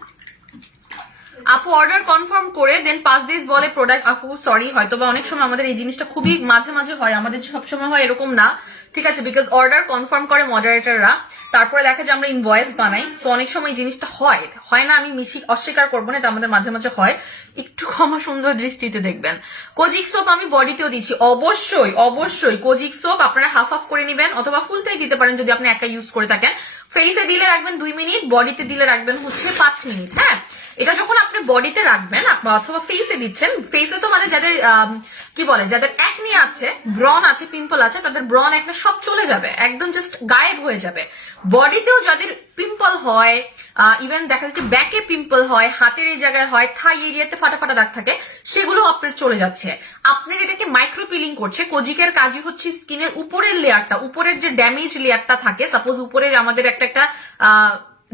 আপু অর্ডার কনফার্ম করে দেন 5 ডেজ বলে প্রোডাক্ট। আপু সরি, হয়তো বা অনেক সময় আমাদের এই জিনিসটা খুবই মাঝে মাঝে হয়, আমাদের সবসময় হয় এরকম না, ঠিক আছে। বিকজ অর্ডার কনফার্ম করে মডারেটররা, তারপরে দেখা যায় আমরা ইনভয়েস বানাই। সো অনেক সময় এই জিনিসটা হয় না, আমি অস্বীকার করবো না, এটা আমাদের মাঝে মাঝে হয়। একটু ক্ষমা সুন্দর দৃষ্টিতে দেখবেন। কোজিক সোপ আমি বডিতেও দিচ্ছি, অবশ্যই কোজিক সোপ আপনারা হাফ হাফ করে নেবেন, অথবা ফুলটাই দিতে পারেন যদি আপনি একা ইউজ করে থাকেন। ফেসে দিলে রাখবেন 2 মিনিট, বডিতে দিলে রাখবেন হচ্ছে 5 মিনিট। হ্যাঁ, এটা যখন আপনি বডিতে রাখবেন অথবা ফেসে দিচ্ছেন, ফেসে তো মানে যাদের কি বলে, যাদের একনি আছে, ব্রন আছে, পিম্পল আছে, তাদের ব্রন একনে সব চলে যাবে, একদম জাস্ট গায়েব হয়ে যাবে। বডিতেও যাদের পিম্পল হয়, ইভেন দেখা যাচ্ছে ব্যাকে পিম্পল হয়, হাতের এই জায়গায় হয়, থাই এরিয়াতে ফাটা ফাটা দাগ থাকে, সেগুলো আপনার চলে যাচ্ছে। আপনার এটাকে মাইক্রো পিলিং করছে। কোজিকের কাজই হচ্ছে স্কিনের উপরের লেয়ারটা, উপরের যে ড্যামেজ লেয়ারটা থাকে, সাপোজ উপরের আমাদের একটা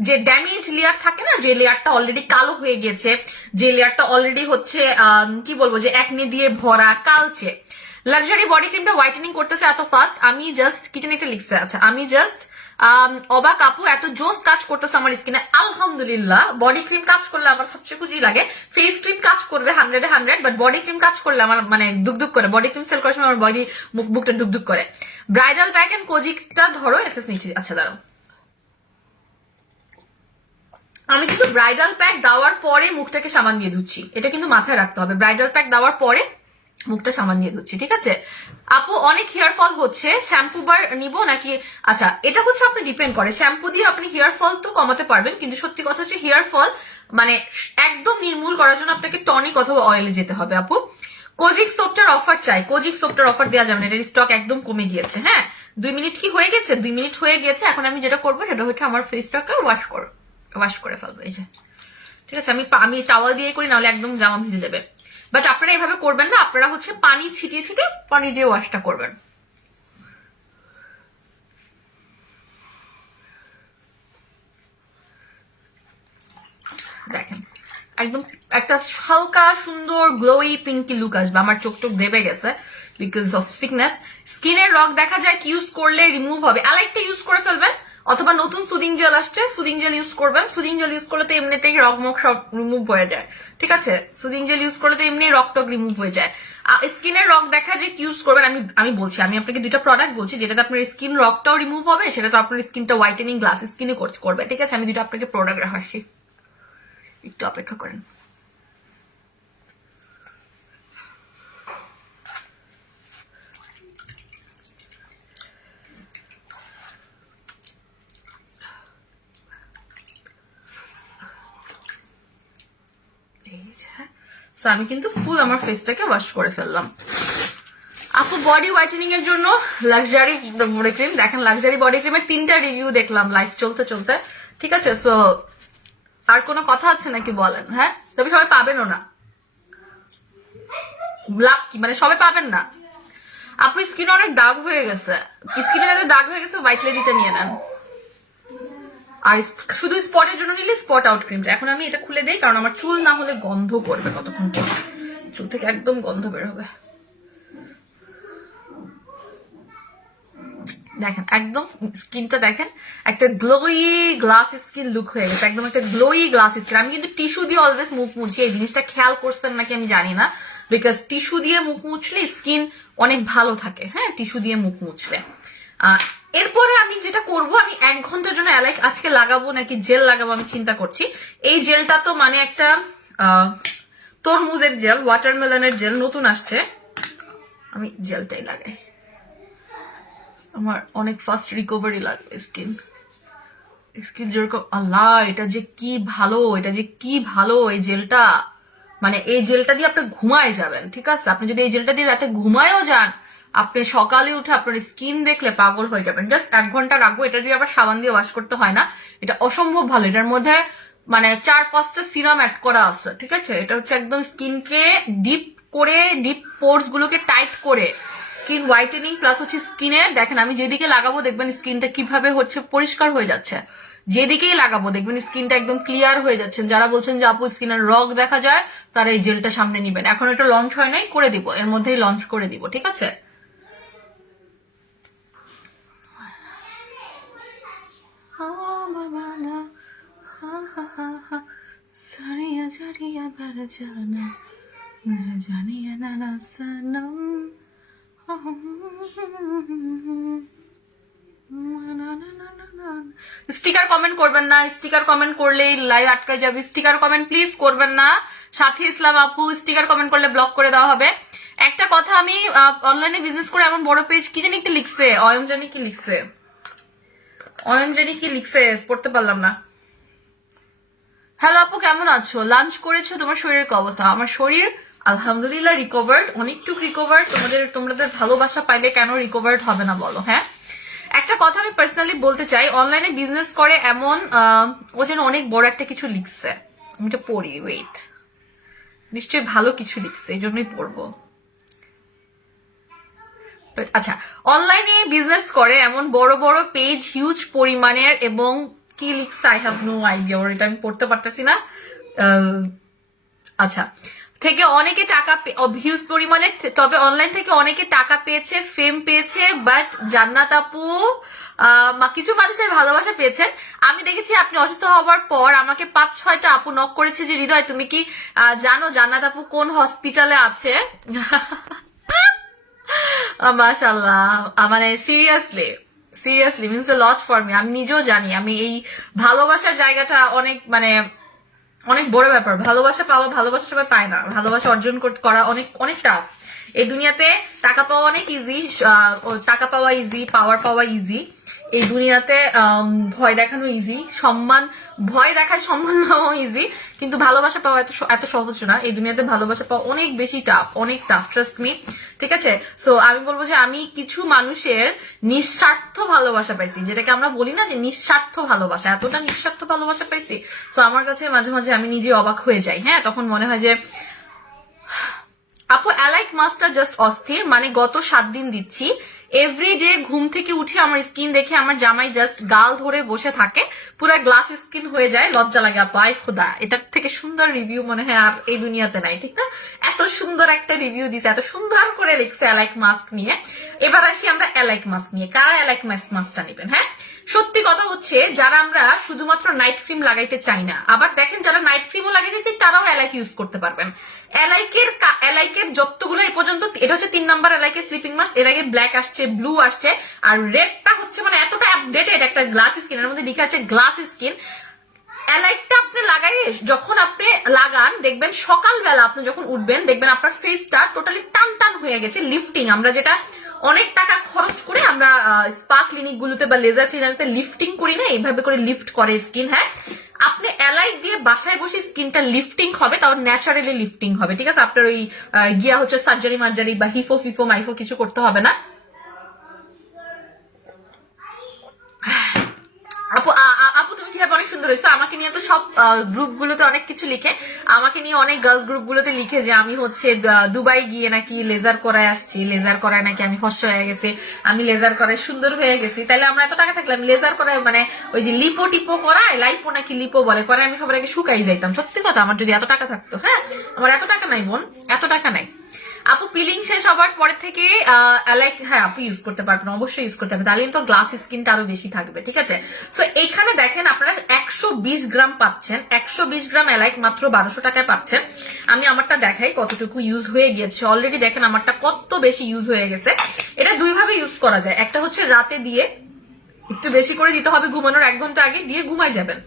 যে ড্যামেজ লেয়ার থাকে না, যে লেয়ারটা অলরেডি কালো হয়ে গেছে, যে লেয়ারটা অলরেডি হচ্ছে কি বলবো, যে একনি দিয়ে ভরা, কালচে। লাক্সারি বডি ক্রিমটা হোয়াইটেনিং করতেছে এত ফাস্ট, আমি জাস্ট কিচেন একটা লিখছে, আচ্ছা আমি জাস্ট অবাক আপু, এত জোস কাজ করতেছে আমার স্কিনে। আলহামদুলিল্লাহ, বডি ক্রিম কাজ করলে আমার সবচেয়ে খুশি লাগে। ফেস ক্রিম কাজ করবে 100 বাট বডি ক্রিম কাজ করলে আমার মানে দুক করে, বডি ক্রিম সেল করার সময় আমার বডি বুকটা দুক করে। ব্রাইডাল প্যাক এন্ড কোজিকটা ধরো, এসএস নিচ্ছি, আচ্ছা দাঁড়াও। আমি কিন্তু ব্রাইডাল প্যাক দেওয়ার পরে মুখটাকে সাবান দিয়ে ধুচ্ছি, এটা কিন্তু মাথায় রাখতে হবে। ব্রাইডাল প্যাক দেওয়ার পরে মুখটা সাবান দিয়ে ধুচ্ছি, ঠিক আছে। আপু অনেক হেয়ার ফল হচ্ছে, শ্যাম্পু বার নিবো নাকি? আচ্ছা, এটা হচ্ছে আপনি ডিপেন্ড করে, শ্যাম্পু দিয়ে আপনি হেয়ার ফল তো কমাতে পারবেন, কিন্তু সত্যি কথা হচ্ছে হেয়ার ফল মানে একদম নির্মূল করার জন্য আপনাকে টনিক অথবা অয়েলে যেতে হবে। আপু কোজিক সোপটার অফার চাই, কোজিক সোপটার অফার দেওয়া যাবে না, এটার স্টক একদম কমে গিয়েছে। হ্যাঁ, 2 মিনিট কি হয়ে গেছে, 2 মিনিট হয়ে গেছে। এখন আমি যেটা করবো সেটা হচ্ছে আমার ফেসটাকে ওয়াশ করে ফেলবো, এই যে, ঠিক আছে। আমি টাওয়াল দিয়ে করি, নাহলে একদম জামা ভিজে যাবে। বাট আপনারা এভাবে করবেন না, আপনারা হচ্ছে পানি ছিটিয়ে পানি দিয়ে ওয়াশটা করবেন। দেখেন একদম একটা হালকা সুন্দর গ্লোই পিঙ্কি লুক আসবে। আমার চোখ দেবে গেছে বিকজ অফ সিকনেস। স্কিনের রগ দেখা যায় কি ইউজ করলে রিমুভ হবে, অ্যালাইকটা ইউজ করে ফেলবেন, অথবা নতুন সুদিং জেল আসছে, সুদিং জেল ইউজ করবেন। সুদিং জেল ইউজ করলে তো এমনিতেই রগ মুখ সব রিমুভ হয়ে যায়, ঠিক আছে। সুদিং জেল ইউজ করলে তো এমনি রক টক রিমুভ হয়ে যায়। স্কিনের রক দেখা যায় কি ইউজ করবেন, আমি বলছি, আমি আপনাকে 2টা প্রোডাক্ট বলছি, যেটাতে আপনার স্কিন রকটাও রিমুভ হবে, সেটা তো আপনার স্কিনটা হোয়াইটেনিং গ্লাস স্কিনে করবে, ঠিক আছে। আমি 2টা আপনাকে প্রোডাক্ট রাখাচ্ছি, একটু অপেক্ষা করেন। আমি কিন্তু ফুল আমার ফেসটাকে ওয়াশ করে ফেললাম। আপু বডি হোয়াইটেনিং এর জন্য লাক্সারি বডি ক্রিম দেখেন, লাক্সারি বডি ক্রিমের 3টা রিভিউ দেখলাম লাইভ চলতে, ঠিক আছে। সো আর কোনো কথা আছে নাকি বলেন? হ্যাঁ, তবে সবাই পাবেনও না, লাভ কি, মানে সবাই পাবেন না। আপু স্কিনে অনেক দাগ হয়ে গেছে, স্কিনে যাদের দাগ হয়ে গেছে হোয়াইট লেডিটা নিয়ে নেন। আর শুধু স্পটের জন্য নিলে স্পট আউট ক্রিমটা। এখন আমি এটা খুলে দেই, কারণ আমার চুল না হলে গন্ধ করবে কতক্ষণ, চুল থেকে একদম গন্ধ বের হবে। দেখেন একদম স্কিনটা দেখেন, একটা গ্লোই গ্লাস স্কিন লুক হয়ে গেছে, একদম একটা গ্লোই গ্লাস স্কিন। আমি কিন্তু টিস্যু দিয়ে অলওয়েজ মুখ মুছি, এই জিনিসটা খেয়াল করছেন নাকি আমি জানি না, বিকজ টিস্যু দিয়ে মুখ মুছলে স্কিন অনেক ভালো থাকে, হ্যাঁ, টিস্যু দিয়ে মুখ মুছলে। এরপরে আমি যেটা করব, আমি 1 ঘন্টার জন্য অ্যালাইক আজকে লাগাবো নাকি জেল লাগাবো আমি চিন্তা করছি। এই জেলটা তো মানে একটা তরমুজের জেল, ওয়াটারমেলনের জেল নতুন আসছে, আমি জেলটাই লাগাই। আমার অনেক ফাস্ট রিকভারি লাগবে স্কিন যেরকম। আল্লাহ, এটা যে কি ভালো, এটা যে কি ভালো এই জেলটা, মানে এই জেলটা দিয়ে আপনি ঘুমায় যাবেন, ঠিক আছে? আপনি যদি এই জেলটা দিয়ে রাতে ঘুমায়ও যান, আপনি সকালে উঠে আপনার স্কিন দেখলে পাগল হয়ে যাবেন। জাস্ট 1 ঘন্টা রাখবো, এটা দিয়ে আবার সাবান দিয়ে ওয়াশ করতে হয় না, এটা অসম্ভব ভালো। এটার মধ্যে মানে 4-5টা সিরাম অ্যাড করা আছে, ঠিক আছে? এটা হচ্ছে একদম স্কিনকে ডিপ করে, ডিপ পোর্স গুলোকে টাইট করে স্কিন হোয়াইটেনিং প্লাস হচ্ছে স্কিনে, দেখেন আমি যেদিকে লাগাবো দেখবেন স্কিনটা কিভাবে হচ্ছে পরিষ্কার হয়ে যাচ্ছে। যেদিকেই লাগাবো দেখবেন স্কিনটা একদম ক্লিয়ার হয়ে যাচ্ছে। যারা বলছেন যে আপু স্কিনের রগ দেখা যায়, তারা এই জেলটা সামনে নিবেন। এখন এটা লঞ্চ হয় নাই, করে দিব, এর মধ্যেই লঞ্চ করে দিব, ঠিক আছে? স্টিকার কমেন্ট করবেন না, স্টিকার কমেন্ট করলেই লাইভ আটকে যাবে। স্টিকার কমেন্ট প্লিজ করবেন না। সাথী ইসলাম আপু, স্টিকার কমেন্ট করলে ব্লক করে দেওয়া হবে। একটা কথা, আমি অনলাইনে বিজনেস করে এমন বড় পেজ, কি জানি একটা লিখছে, অয়নজানি কি লিখছে, অয়নজানি কি লিখছে, পড়তে পারলাম না। হ্যালো আপু, কেমন আছো? লাঞ্চ করেছো? তোমার শরীরের কি অবস্থা? আমার শরীর আলহামদুলিল্লাহ রিকভার্ড, অনেকটুকু রিকভার্ড। তোমাদের ভালোবাসা পাইলে কেন রিকভার্ড হবে না বলো? হ্যাঁ, একটা কথা আমি পার্সোনালি বলতে চাই, অনলাইনে বিজনেস করে এমন ও যেন অনেক বড় একটা কিছু লিখছে, আমি এটা পড়ি, ওয়েট, নিশ্চয়ই ভালো কিছু লিখছে, এই জন্যই পড়বো। আচ্ছা, অনলাইনে বিজনেস করে এমন বড় বড় পেজ, হিউজ পরিমাণের, এবং কি লিখছে আই হ্যাভ নো আইডিয়া, ওর এটা আমি পড়তে পারতেছি না। আচ্ছা, থেকে অনেকে টাকা, হিউজ পরিমাণের, তবে অনলাইন থেকে অনেকে টাকা পেয়েছে, ফেম পেয়েছে, বাট জান্নাত আপু কিছু মানুষের ভালোবাসা পেয়েছেন। আমি দেখেছি আপনি অসুস্থ হওয়ার পর আমাকে 5-6টা আপু নক করেছে যে হৃদয় তুমি কি জানো জান্নাত আপু কোন হসপিটালে আছে? মাশাআল্লাহ, মানে seriously means a lot for me. আমি নিজেও জানি, আমি এই ভালোবাসার জায়গাটা অনেক মানে অনেক বড় ব্যাপার। ভালোবাসা পাওয়া, ভালোবাসা সবাই পায় না, ভালোবাসা অর্জন করা অনেক অনেক টাফ। এই দুনিয়াতে টাকা পাওয়া অনেক ইজি, টাকা পাওয়া ইজি, পাওয়ার পাওয়া ইজি। এই দুনিয়াতে ভয় দেখানো ইজি, ভয় দেখায় সম্মান নেওয়া ইজি, কিন্তু ভালোবাসা পাওয়া এত সহজ না। এই দুনিয়াতে ভালোবাসা পাওয়া অনেক বেশি টাফ, অনেক টাফ, ট্রাস্ট মি, ঠিক আছে? সো আমি বলবো যে আমি কিছু মানুষের নিঃস্বার্থ ভালোবাসা পাইছি, যেটাকে আমরা বলি না যে নিঃস্বার্থ ভালোবাসা, এতটা নিঃস্বার্থ ভালোবাসা পাইছি। তো আমার কাছে মাঝে মাঝে আমি নিজে অবাক হয়ে যাই। হ্যাঁ, তখন মনে হয় যে আপু অ্যালাইক মাস্কটা জাস্ট অস্থির, মানে গত 7 দিন দিচ্ছি, এভরিডে ঘুম থেকে উঠে আমার স্কিন দেখে আমার জামাই জাস্ট গাল ধরে বসে থাকে, পুরো গ্লাস স্কিন হয়ে যায়, লজ্জা লাগে আপু, আয় খোদা, এটার থেকে সুন্দর রিভিউ মনে হয় আর এই দুনিয়াতে নাই, ঠিক না? এত সুন্দর একটা রিভিউ দিছে, এত সুন্দর করে লিখছে অ্যালাইক মাস্ক নিয়ে। এবার আসি আমরা অ্যালাইক মাস্ক নিয়ে, কারা অ্যালাইক মাস্কটা নেবেন? হ্যাঁ, সত্যি কথা হচ্ছে যারা আমরা শুধুমাত্র নাইট ক্রিম লাগাইতে চাই না, আবার দেখেন যারা নাইট ক্রিমও লাগাইতে চাই তারাও অ্যালাইক ইউজ করতে পারবেন। অ্যালাইকের যতগুলো এই পর্যন্ত, এটা হচ্ছে 3 নাম্বার অ্যালাইকের স্লিপিং মাস্ক। এর আগে ব্ল্যাক আসছে, ব্লু আসছে, আর রেডটা হচ্ছে মানে এতটা আপডেটেড একটা গ্লাস স্কিন, এর মধ্যে লেখা আছে গ্লাস স্কিন। অ্যালাইকটা আপনি লাগাই, যখন আপনি লাগান দেখবেন সকালবেলা আপনি যখন উঠবেন দেখবেন আপনার ফেসটা টোটালি টান টান হয়ে গেছে, লিফটিং। আমরা যেটা অনেক টাকা খরচ করে আমরা স্পা ক্লিনিক গুলোতে বা লেজার ক্লিনারতে লিফটিং করি না, এইভাবে করে লিফট করে স্কিন। হ্যাঁ, আপনি অ্যালাইক দিয়ে বাসায় বসে স্কিনটা লিফটিং হবে, তাও ন্যাচারালি লিফটিং হবে, ঠিক আছে? আপনার ওই গিয়া হচ্ছে সার্জারি মার্জারি বা ফিফো মাইফো কিছু করতে হবে না। আপু তুমি কিভাবে অনেক সুন্দর হয়েছো। আমাকে নিয়ে তো সব গ্রুপ গুলোতে অনেক কিছু লিখে, আমাকে নিয়ে অনেক গার্লস গ্রুপ গুলোতে লিখে যে আমি হচ্ছে দুবাই গিয়ে নাকি লেজার করায় আসছি, লেজার করায় নাকি আমি ফর্সা হয়ে গেছি, আমি লেজার করায় সুন্দর হয়ে গেছি। তাহলে আমরা এত টাকা থাকলে আমি লেজার করায় মানে ওই যে লিপো টিপো করায়, লাইপো নাকি লিপো বলে করায়, আমি সবার আগে শুকাই যাইতাম। সত্যি কথা, আমার যদি এত টাকা থাকতো। হ্যাঁ, আমার এত টাকা নাই বোন, এত টাকা নাই। আপু পিলিং শেষ হবার পরে থেকে লাইক হ্যাঁ আপনি ইউজ করতে পারবেন, অবশ্যই ইউজ করতে পারবেন, তাহলে তো গ্লাস স্কিনটা আরো বেশি থাকবে, ঠিক আছে। সো এখানে দেখেন আপনারা 120 গ্রাম পাচ্ছেন, 120 গ্রাম এলাইক মাত্র 1200 টাকায় পাচ্ছেন। আমি আমারটা দেখাই কতটুকু ইউজ হয়ে গিয়েছে। অলরেডি দেখেন আমারটা কত বেশি ইউজ হয়ে গেছে। এটা দুই ভাবে ইউজ করা যায়, একটা হচ্ছে রাতে দিয়ে একটু বেশি করে দিতে হবে, ঘুমানোর 1 ঘন্টা আগে দিয়ে ঘুমাই যাবেন।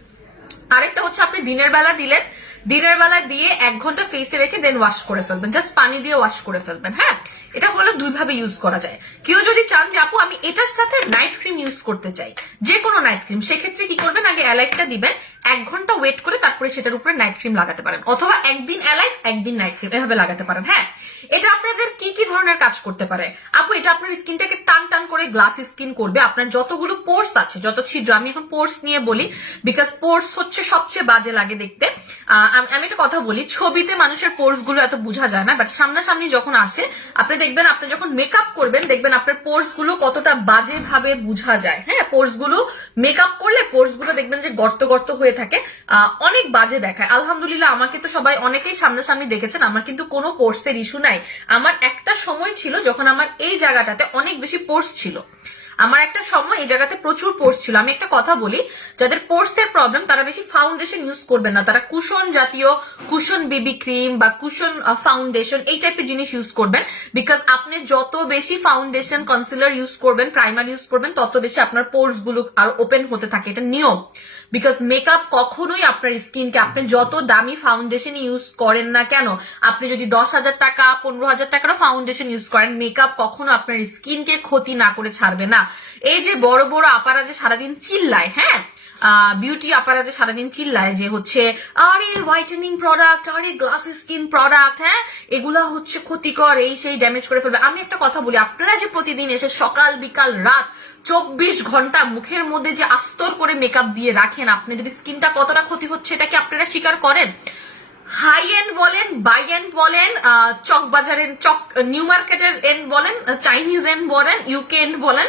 আরেকটা হচ্ছে আপনি দিনের বেলা দিলেন, দিনের বেলা দিয়ে 1 ঘন্টা ফেসে রেখে দেন ওয়াশ করে ফেলবেন, জাস্ট পানি দিয়ে ওয়াশ করে ফেলবেন। হ্যাঁ, এটা হলো দুই ভাবে ইউজ করা যায়। কেউ যদি চান যে আপু আমি এটার সাথে নাইট ক্রিম ইউজ করতে চাই, যে কোনো নাইট ক্রিম, সেক্ষেত্রে কি করবেন, আগে এলাইটটা দিবেন, 1 ঘন্টা ওয়েট করে তারপরে সেটার উপরে নাইট ক্রিম লাগাতে পারেন, অথবা একদিন এলাইট একদিন নাইট ক্রিম এভাবে লাগাতে পারেন। হ্যাঁ, এটা আপনাদের কি কি ধরনের কাজ করতে পারে আপু, এটা আপনার স্কিনটাকে টান টান করে গ্লাস স্কিন করবে। আপনার যতগুলো পোর্স আছে, যত ছিদ্র, আমি এখন পোর্স নিয়ে বলি বিকজ পোর্স হচ্ছে সবচেয়ে বাজে লাগে দেখতে। আমি একটা কথা বলি, ছবিতে মানুষের পোর্স গুলো এত বোঝা যায় না, বাট সামনাসামনি যখন আসে আপনি দেখবেন, আপনি যখন মেকআপ করবেন দেখবেন আপনার পোর্স গুলো কতটা বাজে ভাবে বোঝা যায়। হ্যাঁ, পোর্স গুলো মেকআপ করলে পোর্স গুলো দেখবেন যে গর্ত গর্ত হয়ে থাকে, অনেক বাজে দেখায়। আলহামদুলিল্লাহ আমাকে তো সবাই অনেকেই সামনাসামনি দেখেছেন, আমার কিন্তু কোনো পোর্সের ইস্যু নাই। আমার একটা সময় ছিল যখন আমার এই জায়গাটাতে অনেক বেশি পোর্স ছিল, আমার একটা সময় এই জায়গাতে প্রচুর পোর্স ছিল। আমি একটা কথা বলি, যাদের পোর্সের প্রবলেম তারা বেশি ফাউন্ডেশন ইউজ করবেন না, তারা কুশন জাতীয়, কুশন বেবি ক্রিম বা কুশন ফাউন্ডেশন এই টাইপের জিনিস ইউজ করবেন। বিকজ আপনি যত বেশি ফাউন্ডেশন, কনসিলার ইউজ করবেন, প্রাইমার ইউজ করবেন, তত বেশি আপনার পোর্স গুলো আরো ওপেন হতে থাকে, এটা নিয়ম। বিকজ মেকআপ কখনোই আপনার স্কিনকে, আপনি যত দামি ফাউন্ডেশন ইউজ করেন না কেন, আপনি যদি 10,000 টাকা 15,000 টাকারও ফাউন্ডেশন ইউজ করেন, মেকআপ কখনো আপনার স্কিনকে ক্ষতি না করে ছাড়বে না। এই যে বড় বড় আপারা যে সারাদিন চিল্লায়, হ্যাঁ বিউটি আপারা যে সারাদিন চিল্লায় যে হচ্ছে আরে হোয়াইটেনিং প্রোডাক্ট, আরে গ্লাস স্কিন প্রোডাক্ট, হ্যাঁ এগুলা হচ্ছে ক্ষতিকর, এই সেই ড্যামেজ করে ফেলবে। আমি একটা কথা বলি, আপনারা যে প্রতিদিন এসে সকাল বিকাল রাত 24 ঘন্টা মুখের মধ্যে যে আস্তর করে মেকআপ দিয়ে রাখেন, আপনাদের স্কিনটা কতটা ক্ষতি হচ্ছে এটা কি আপনারা স্বীকার করেন? হাই এন্ড বলেন, বাই এন্ড বলেন, চক বাজারের চক, নিউ মার্কেটের এন্ড বলেন, চাইনিজ এন্ড বলেন, ইউকে এন্ড বলেন,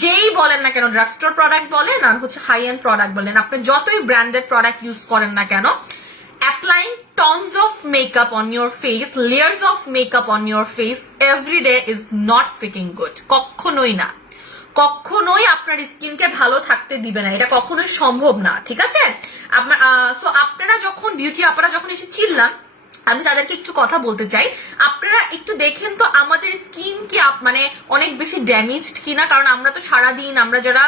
যেই বলেন না কেন, ড্রাগ স্টোর প্রোডাক্ট বলেন আর হচ্ছে হাই এন্ড প্রোডাক্ট বলেন, আপনি যতই ব্র্যান্ডেড প্রোডাক্ট ইউজ করেন না কেন, applying tons of makeup on your face, layers of makeup on your face every day is not freaking good. কখনোই না, কখনোই আপনার স্কিনকে ভালো থাকতে দিবে না, এটা কখনোই সম্ভব না, ঠিক আছে। আপনারা যখন বিউটি আপনারা যখন এসে চিল্লান, আমি তাদেরকে একটু কথা বলতে চাই, আপনারা একটু দেখেন তো আমাদের স্কিন কি মানে অনেক বেশি ড্যামেজড কিনা। কারণ আমরা তো সারাদিন, আমরা যারা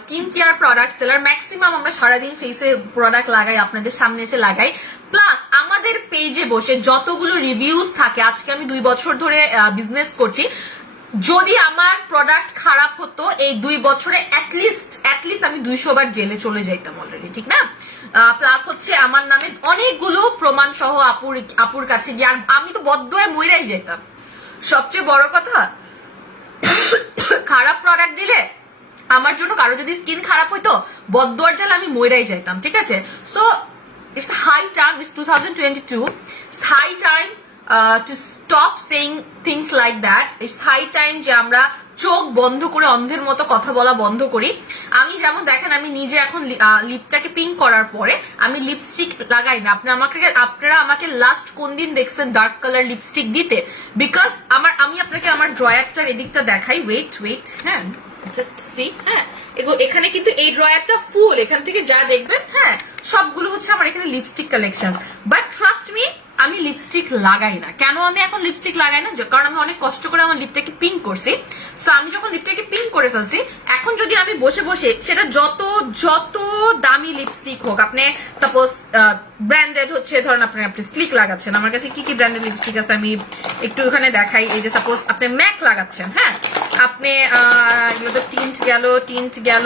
skin care product seller, maximum আমরা সারাদিন ফেসে প্রোডাক্ট লাগাই, আপনাদের সামনে এসে লাগাই। প্লাস আমাদের পেজে বসে যতগুলো রিভিউজ থাকে, আজকে আমি 2 বছর ধরে বিজনেস করছি, যদি আমার প্রোডাক্ট খারাপ হতো এই 2 বছরে অ্যাটলিস্ট আমি 200 বার জেলে চলে যাইতাম অলরেডি, ঠিক না। প্লাস হচ্ছে আমার নামে অনেকগুলো প্রমাণ সহ আপুর কাছে গিয়ে, আর আমি তো বদদোয়ায় মইরাই যেতাম। সবচেয়ে বড় কথা, খারাপ প্রোডাক্ট দিলে আমার জন্য কারো যদি স্কিন খারাপ হইতো, বদদোয়ার জালে আমি মইরাই যাইতাম, ঠিক আছে। So it's high time, it's 2022, it's high time to stop saying things like that. It's high time যে আমরা চোখ বন্ধ করে অন্ধের মতো কথা বলা বন্ধ করি। আমি যেমন দেখেন, আমি নিজে এখন লিপটাকে পিঙ্ক করার পরে আমি লিপস্টিক লাগাই না। আপনারা আমাকে লাস্ট কোন দিন দেখছেন ডার্ক কালার লিপস্টিক দিতে? বিকজ আমি আপনাকে আমার ড্রয়ারটার এদিকটা দেখাই, ওয়েট, হ্যাঁ জাস্ট সি, হ্যাঁ এখানে কিন্তু এই ড্রয়ারটা ফুল, এখান থেকে যা দেখবেন, হ্যাঁ সবগুলো হচ্ছে আমার এখানে lipstick collection. But trust me, আমি লিপস্টিক লাগাই না। কেন আমি এখন লিপস্টিক লাগাই না? কারণ আমি অনেক কষ্ট করে আমার লিপটাকে পিঙ্ক করছি। সো আমি যখন লিপটাকে পিঙ্ক করে ফেলছি, এখন যদি আমি বসে বসে সেটা যত দামি লিপস্টিক হোক, আপনি সাপোজ ব্র্যান্ডেড হচ্ছে, ধরেন আপনি স্লিক লাগাচ্ছেন, আমার কাছে কি কি ব্র্যান্ডেড লিপস্টিক আছে আমি একটু ওখানে দেখাই। এই যে সাপোজ আপনি ম্যাক লাগাচ্ছেন, হ্যাঁ আপনি এগুলো তো টিন্ট গেল,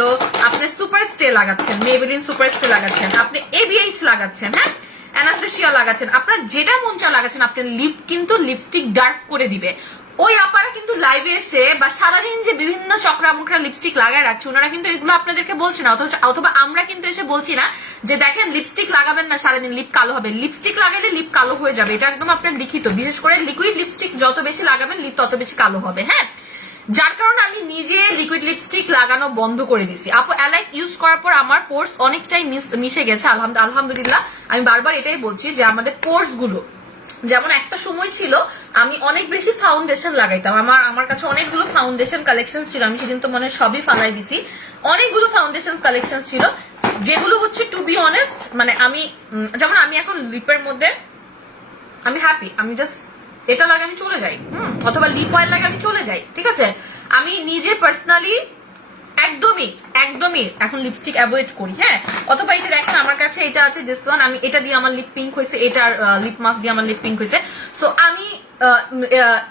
আপনি সুপার স্টে লাগাচ্ছেন, মেবেলিন সুপার স্টে লাগাচ্ছেন, আপনি ABH লাগাচ্ছেন, হ্যাঁ অ্যানাস্টেসিয়া লাগাচ্ছেন, আপনার যেটা মন চা লাগাচ্ছেন, আপনার লিপ কিন্তু লিপস্টিক ডার্ক করে দিবে। ওই আপারা কিন্তু লাইভে এসে বা সারাদিন যে বিভিন্ন চক্রা মুখরা লিপস্টিক লাগায় রাখছে, ওনারা কিন্তু এগুলো আপনাদেরকে বলছে না, অথবা আমরা কিন্তু এসে বলছি না যে দেখেন লিপস্টিক লাগাবেন না, সারাদিন লিপ কালো হবে। লিপস্টিক লাগালে লিপ কালো হয়ে যাবে, এটা একদম আপনার লিখিত। বিশেষ করে লিকুইড লিপস্টিক যত বেশি লাগাবেন, লিপ তত বেশি কালো হবে, হ্যাঁ। যার কারণে আমি নিজে লিকুইড লিপস্টিক লাগানো বন্ধ করে দিছি। আপু অ্যালাইক ইউজ করার পর আমার পোর্স অনেকটাই মিশে গেছে, আলহামদুলিল্লাহ। আমি বারবার এটাই বলছি যে আমাদের পোর্স গুলো যেমন একটা সময় ছিল আমি অনেক বেশি ফাউন্ডেশন লাগাইতাম, আমার কাছে অনেকগুলো ফাউন্ডেশন কালেকশন ছিল, আমি সেদিন তো মানে সবই ফালাই দিছি, অনেকগুলো ফাউন্ডেশন কালেকশন ছিল যেগুলো হচ্ছে টু বি অনেস্ট মানে আমি যেমন আমি এখন লিপের মধ্যে আমি হ্যাপি, আমি জাস্ট এটা লাগে আমি চলে যাই, অথবা লিপ অয়েল লাগে আমি চলে যাই, ঠিক আছে। আমি নিজে পার্সোনালি একদমই এখন লিপস্টিক অ্যাভয়েড করি, হ্যাঁ। অথবা এই যে দেখেন আমার কাছে এটা আছে দিস ওয়ান, আমি এটা দিয়ে আমার লিপ পিঙ্ক হয়েছে, এটার লিপ মাস্ক দিয়ে আমার লিপ পিঙ্ক হয়েছে, সো আমি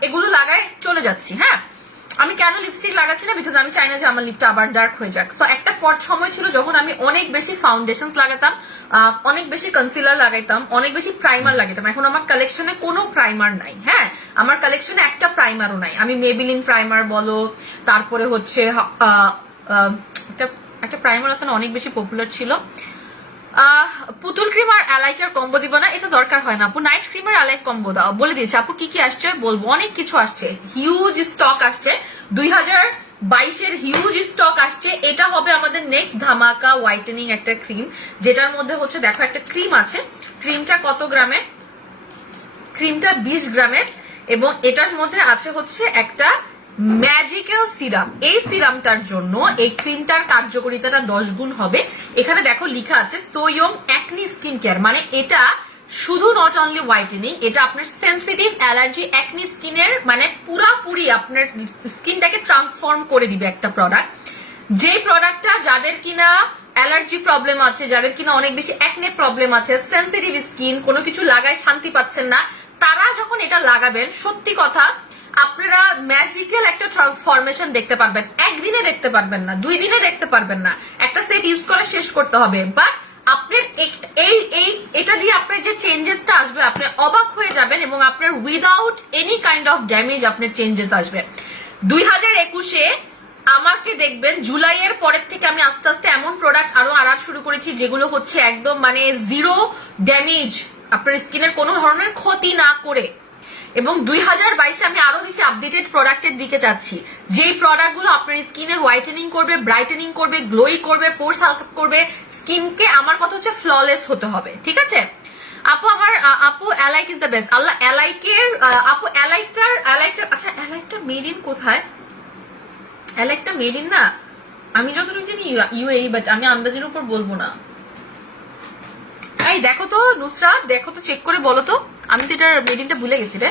এগুলো লাগাই চলে যাচ্ছি, হ্যাঁ। আমি কেন লিপস্টিক লাগাচ্ছি না, বিকজ আমি চাই না যে আমার লিপটা আবার ডার্ক হয়ে যাক। তো একটা সময় ছিল যখন আমি অনেক বেশি ফাউন্ডেশন লাগাতাম, অনেক বেশি কনসিলার লাগাইতাম, অনেক বেশি প্রাইমার লাগাতাম। এখন আমার কালেকশনে কোনো প্রাইমার নাই, হ্যাঁ, আমার কালেকশনে একটা প্রাইমারও নাই। আমি মেবিলিন প্রাইমার বলো, তারপরে হচ্ছে একটা প্রাইমার আছে না অনেক বেশি পপুলার ছিল, পুতুল ক্রিম আর অ্যালাইকের কম্বো দিব না, এটা দরকার হয় না আপু। নাইট ক্রিম আর অ্যালাইক কম্বো দাও, বলে দিয়েছি আপু কি কি আসছে বলবো, অনেক কিছু আসছে, হিউজ স্টক আসছে, 2022-এর হিউজ স্টক আসছে। এটা হবে আমাদের নেক্সট ধামাকা হোয়াইটেনিং একটা ক্রিম, যেটার মধ্যে হচ্ছে দেখো একটা ক্রিম আছে, ক্রিমটা কত গ্রামের, ক্রিমটা 20 গ্রামের, এবং এটার মধ্যে আছে হচ্ছে একটা ম্যাজিক্যাল সিরাম। এই সিরামটার জন্য এই ক্রিমটার কার্যকারিতাটা 10 গুণ হবে। এখানে দেখো লেখা আছে সোয়ং অ্যাকনি স্কিন কেয়ার, মানে এটা শুধু নট অনলি হোয়াইটেনিং, এটা আপনার সেন্সিটিভ অ্যালার্জি অ্যাকনি স্কিনের মানে পুরাপুরি আপনার স্কিনটাকে ট্রান্সফর্ম করে দিবে একটা প্রোডাক্ট। যে প্রোডাক্টটা যাদের কিনা অ্যালার্জি প্রবলেম আছে, যাদের কিনা অনেক বেশি অ্যাকনে প্রবলেম আছে, সেন্সিটিভ স্কিন, কোনো কিছু লাগায় শান্তি পাচ্ছেন না, তারা যখন এটা লাগাবেন সত্যি কথা আপনারা ম্যাজিক্যাল একটা ট্রান্সফরমেশন দেখতে পারবেন। একদিনে দেখতে পারবেন না, 2 দিনে দেখতে পারবেন না, একটা সেট ইউজ করে শেষ করতে হবে, বাট আপনার এটা দিয়ে আপনার যে চেঞ্জেসটা আসবে আপনি অবাক হয়ে যাবেন, এবং আপনার without any kind of damage আপনার চেঞ্জেস আসবে। 2021-এ আমাকে দেখবেন জুলাইয়ের পরের থেকে আমি আস্তে আস্তে এমন প্রোডাক্ট আরো আনার শুরু করেছি যেগুলো হচ্ছে একদম মানে জিরো ড্যামেজ, আপনার স্কিনের কোনো ধরনের ক্ষতি না করে, এবং 2022-এ আমি আরো বেশি আপডেটেড প্রোডাক্টের দিকে যাচ্ছি, যেই প্রোডাক্টগুলো আপনার স্কিনের হোয়াইটেনিং করবে, ব্রাইটেনিং করবে, গ্লোই করবে, পোর্স হালকা করবে, স্কিনকে আমার কথা হচ্ছে ফ্ললেস হতে হবে, ঠিক আছে। আপু আমার আপু অ্যালাইক ইজ দ্য বেস্ট, আল্লাহ অ্যালাইকের আপু অ্যালাইকটার আচ্ছা অ্যালাইকটা মেড ইন কোথায়, অ্যালাইকটা মেড ইন না আমি যতটুকু জানি ইউএই, বাট আমি আন্দাজের উপর বলবো না। এই দেখো তো নুসরাত, দেখো তো চেক করে বলো তো, আমি তো এটার মেডিনটা ভুলে গেছি রে।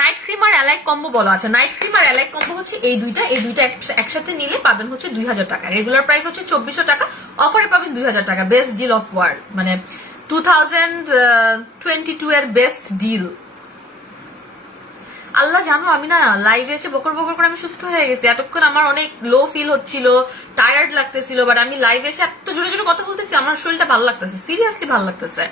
নাইট ক্রিম আর অ্যালাইক কম্বো বলো, আছে নাইট ক্রিম আর অ্যালাইক কম্বো হচ্ছে এই দুইটা একসাথে নিলে পাবেন হচ্ছে 2000 টাকা, রেগুলার প্রাইস হচ্ছে 2400 টাকা, অফারে পাবেন 2000 টাকা, বেস্ট ডিল অফ ওয়ার্ল্ড, মানে 2022 এর বেস্ট ডিল। আল্লাহ জানো আমি না লাইভে এসে বকর বকর করে আমি সুস্থ হয়ে গেছি, এতক্ষণ আমার অনেক লো ফিল হচ্ছিল, টায়ার্ড লাগতেছিল, বাট আমি লাইভে এসে এত জোরে জোরে কথা বলতেছি, আমার শরীরটা ভালো লাগতেছে, সিরিয়াসলি ভালো লাগতেছে।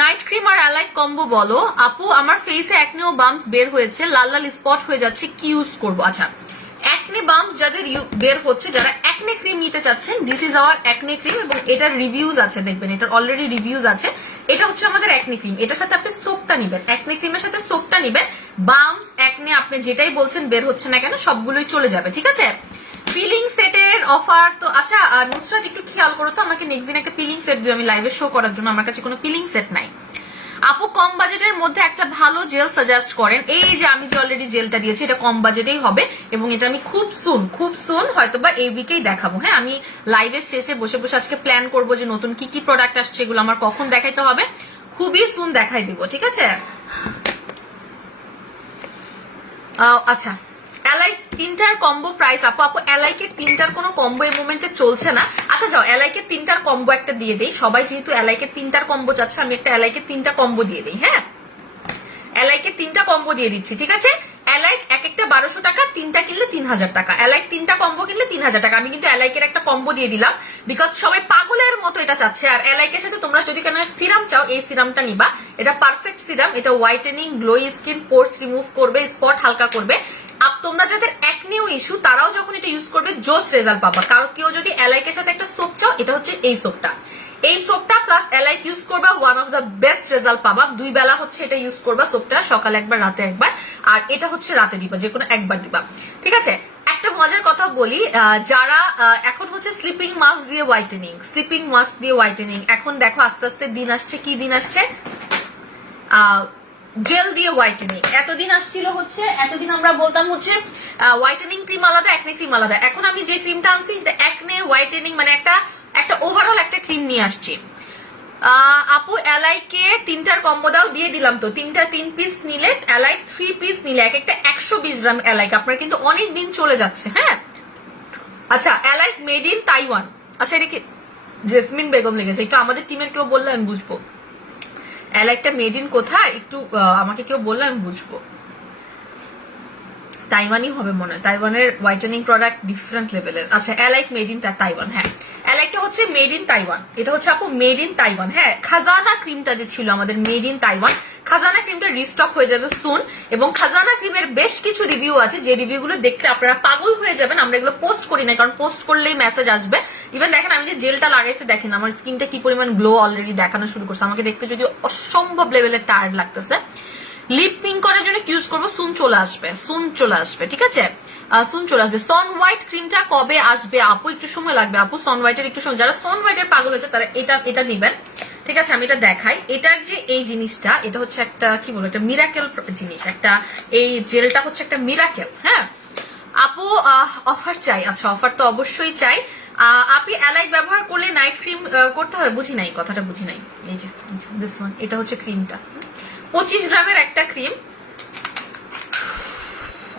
নাইট ক্রিম আর অ্যালাইক কম্বো বলো আপু, আমার ফেসে অ্যাকনে ও বাম্পস বের হয়েছে, লাল লাল স্পট হয়ে যাচ্ছে, কি ইউজ করবো? আচ্ছা অ্যাকনে বাম্পস যাদের বের হচ্ছে, যারা অ্যাকনে ক্রিম নিতে চাচ্ছেন, this is our acne cream, এবং এটার রিভিউজ আছে, দেখবেন এটার অলরেডি রিভিউজ আছে। এটা হচ্ছে আমাদের অ্যাকনে ক্রিম, এটার সাথে আপনি সোপটা নিবেন, অ্যাকনে ক্রিমের সাথে সোপটা নিবেন, বাম্পস অ্যাকনে আপনি যেটাই বলছেন বের হচ্ছে না কেন সবগুলোই চলে যাবে, ঠিক আছে। পিলিং সেটের অফার তো আচ্ছা নুসরাত একটু খেয়াল করো তো, আমাকে নেক্সট দিন একটা পিলিং সেট দিও আমি লাইভে শো করার জন্য, আমার কাছে কোনো পিলিং সেট নাই। আপু কম বাজেটের মধ্যে একটা ভালো জেল সাজেস্ট করেন, এই যে আমি যে অলরেডি জেলটা দিয়েছি এটা কম বাজেটেই হবে, এবং এটা আমি খুব সুন হয়তো বা এই উইকেই দেখাবো, হ্যাঁ। আমি লাইভের শেষে বসে বসে আজকে প্ল্যান করবো যে নতুন কি কি প্রোডাক্ট আসছে, এগুলো আমার কখন দেখাইতে হবে, খুবই সুন দেখাই দিব, ঠিক আছে। আচ্ছা অ্যালাইক 3টার কম্বো প্রাইস আপু, অ্যালাইকের 3টার কোনো কম্বো এই মোমেন্টে চলছে না। আচ্ছা যাও অ্যালাইকের 3টার কম্বো একটা দিয়ে দেই, সবাই যেহেতু অ্যালাইকের 3টার কম্বো চাচ্ছে, আমি একটা অ্যালাইকের 3টা কম্বো দিয়ে দিই, হ্যাঁ। অ্যালাইকের 3টা কম্বো দিয়ে দিচ্ছি, ঠিক আছে। অ্যালাইক এক একটা 1200 টাকা, 3টা কিনলে 3000 টাকা, অ্যালাইক 3টা কম্বো কিনলে 3000 টাকা। আমি কিন্তু অ্যালাইকের একটা কম্বো দিয়ে দিলাম, বিকজ সবাই পাগলের মতো এটা চাচ্ছে। আর অ্যালাইকের সাথে তোমরা যদি কেন সিরাম চাও, এই সিরামটা নিবা, এটা পারফেক্ট সিরাম, এটা হোয়াইটেনিং, গ্লোই স্কিন, পোর্স রিমুভ করবে, স্পট হালকা করবে। তোমরা যাদের অ্যাকনেও ইস্যু তারাও যখন এটা ইউজ করবে জোস রেজাল্ট পাবা। কারণ কেউ যদি অ্যালাইকের সাথে একটা সোপ চাও, এটা হচ্ছে এই সোপটা, এই সোপটা প্লাস অ্যালাইক ইউজ করবা, one of the best result পাবা। 2 বেলা হচ্ছে এটা ইউজ করবা সোপটা, সকালে একবার রাতে একবার, আর এটা হচ্ছে রাতে দিবা, যে কোনো একবার দিবা, ঠিক আছে। একটা মজার কথা বলি, যারা এখন হচ্ছে স্লিপিং মাস্ক দিয়ে হোয়াইটেনিং, এখন দেখো আস্তে আস্তে দিন আসছে, কি দিন আসছে, জেল দিয়ে হোয়াইটেনিং। এতদিন আসছিল হচ্ছে, এতদিন আমরা বলতাম হচ্ছে হোয়াইটেনিং ক্রিম আলাদা, একনে ক্রিম আলাদা। এখন আমি যে ক্রিমটা আনছি সেটা একনে হোয়াইটেনিং, মানে একটা ওভারঅল একটা ক্রিম নিয়ে আসছি। আপু এলাইকে 3টার কম্বো দাও, দিয়ে দিলাম তো। 3 পিস নিলে এলাই, 3 পিস নিলে এক একটা 120 গ্রাম এলাইক, আপনার কিন্তু অনেক দিন চলে যাচ্ছে। হ্যাঁ, আচ্ছা এলাইক মেড ইন তাইওয়ান। আচ্ছা এটা কি জেসমিন বেগম লেগেছে? একটু আমাদের টিমের কেউ বললে আমি বুঝবো। এলাইকটা মেড ইন কোথায় একটু আমাকে কেউ বললে আমি বুঝবো। তাইওয়ানই হবে মনে হয়, তাইওয়ানের হোয়াইটেনিং প্রোডাক্ট ডিফারেন্ট লেভেলের। আচ্ছা এলাইক মেড ইন তাইওয়ান, হ্যাঁ এলাইকটা হচ্ছে মেড ইন তাইওয়ান। এটা হচ্ছে আপু মেড ইন তাইওয়ান। হ্যাঁ, খাজানা ক্রিমটা যে ছিল আমাদের মেড ইন তাইওয়ান, খাজানা ক্রিমটা রিস্টক হয়ে যাবে সুন। এবং খাজানা ক্রিমের বেশ কিছু রিভিউ আছে, যে রিভিউগুলো দেখলে আপনারা পাগল হয়ে যাবেন। আমরা এগুলো পোস্ট করি না, কারণ পোস্ট করলেই মেসেজ আসবে। ইভেন দেখেন আমি যে জেলটা লাগাইছি, দেখেন আমার স্কিনটা কি পরিমাণ গ্লো অলরেডি দেখানো শুরু করছে। আমাকে দেখতে যদি অসম্ভব লেভেলের টায়ার্ড লাগতেছে। লিপ পিঙ্ক করার জন্য ইউজ করবো, সুন চলে আসবে, সুন চলে আসবে, ঠিক আছে সুন চলে আসবে। সন হোয়াইট ক্রিমটা কবে আসবে আপু? একটু সময় লাগবে আপু, সন হোয়াইটের একটু সময়। যারা সন হোয়াইটের পাগল হয়েছে তারা এটা নিবেন, ঠিক আছে? আমি এটা দেখাই। এটার যে এই জিনিসটা, এটা হচ্ছে একটা কি বলবো, একটা মিরাকেল জিনিস। একটা এই জেলটা হচ্ছে একটা মিরাকেল। হ্যাঁ আপু অফার চাই। আচ্ছা অফার তো অবশ্যই চাই। আপনি এলাইক ব্যবহার করলে নাইট ক্রিম করতে হবে? বুঝি নাই, কথাটা বুঝি নাই। এই যে দিস ওয়ান, এটা হচ্ছে ক্রিমটা, 25 গ্রামের একটা ক্রিম।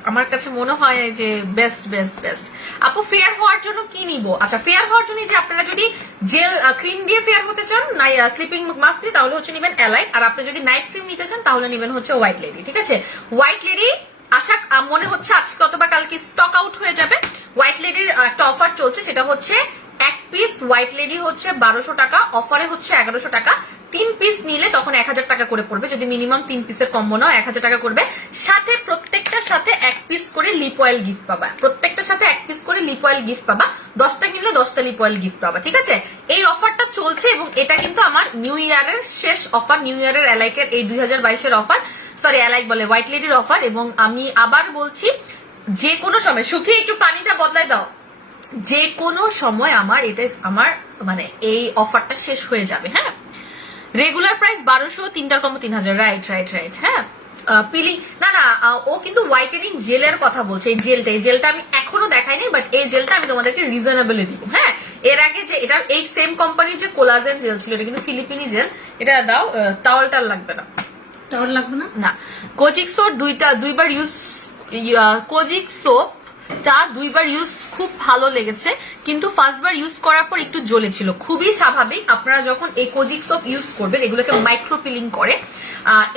আমার কাছে মনে হয় যে বেস্ট বেস্ট বেস্ট। আপু ফেয়ার হওয়ার জন্য কি নিব? আচ্ছা ফেয়ার হওয়ার জন্য যে আপনারা যদি জেল ক্রিম দিয়ে ফেয়ার হতে চান, স্লিপিং মাস্ক দিয়ে, তাহলে হচ্ছে নিবেন এলাইক। আর আপনি যদি নাইট ক্রিম নিতে চান তাহলে নিবেন হচ্ছে হোয়াইট লেডি, ঠিক আছে? হোয়াইট লেডি আশা মনে হচ্ছে আজকে অথবা কালকে স্টক আউট হয়ে যাবে। হোয়াইট লেডির একটা অফার চলছে, সেটা হচ্ছে এক পিস হোয়াইট লেডি হচ্ছে 1200 টাকা, অফারে হচ্ছে 1100 টাকা। 3 পিস নিলে তখন 1000 টাকা করে পড়বে। যদি মিনিমাম 3 পিসের কম্বো নাও 1000 টাকা করবে। সাথে প্রত্যেকটার সাথে 1 পিস করে লিপ অয়েল গিফট পাবা। প্রত্যেকটার সাথে 1 পিস করে লিপ অয়েল গিফট পাবা। 10টা কিনলে 10টা লিপ অয়েল গিফট পাবা, ঠিক আছে? এই অফারটা চলছে এবং এটা কিন্তু আমার নিউ ইয়ারের শেষ অফার, নিউ ইয়ারের এলাইকের এই 2022-এর অফার। সরি এলাইক বলে হোয়াইট লেডির অফার। এবং আমি আবার বলছি, যে কোনো সময়, সুখী একটু পানিটা বদলাই দাও, যে কোনো সময় আমার এটা আমার মানে এই অফারটা শেষ হয়ে যাবে। হ্যাঁ, রেগুলার প্রাইস 1200, 3টার কম্বো 3000। Right right right. হ্যাঁ পিলিং না না, ও কিন্তু হোয়াইটেনিং জেলের কথা বলছে। এই জেলটা আমি এখনো দেখাইনি, বাট এই জেলটা আমি তোমাদেরকে রিজনেবলি দিব। হ্যাঁ, এর আগে যে এটা এই সেম কোম্পানির যে কোলাজেন জেল ছিল, এটা কিন্তু ফিলিপিনি জেল। এটা দাও, টাওয়ালটার লাগবে না, টাওয়াল লাগবে না। না, কোজিক সোপ দুইবার ইউজ, কোজিক সোপ টা 2বার ইউজ খুব ভালো লেগেছে, কিন্তু ফার্স্টবার ইউজ করার পর একটু জ্বলেছিল। খুবই স্বাভাবিক, আপনারা যখন এই কোজিক সোপ ইউজ করবেন, এগুলোকে মাইক্রো পিলিং করে।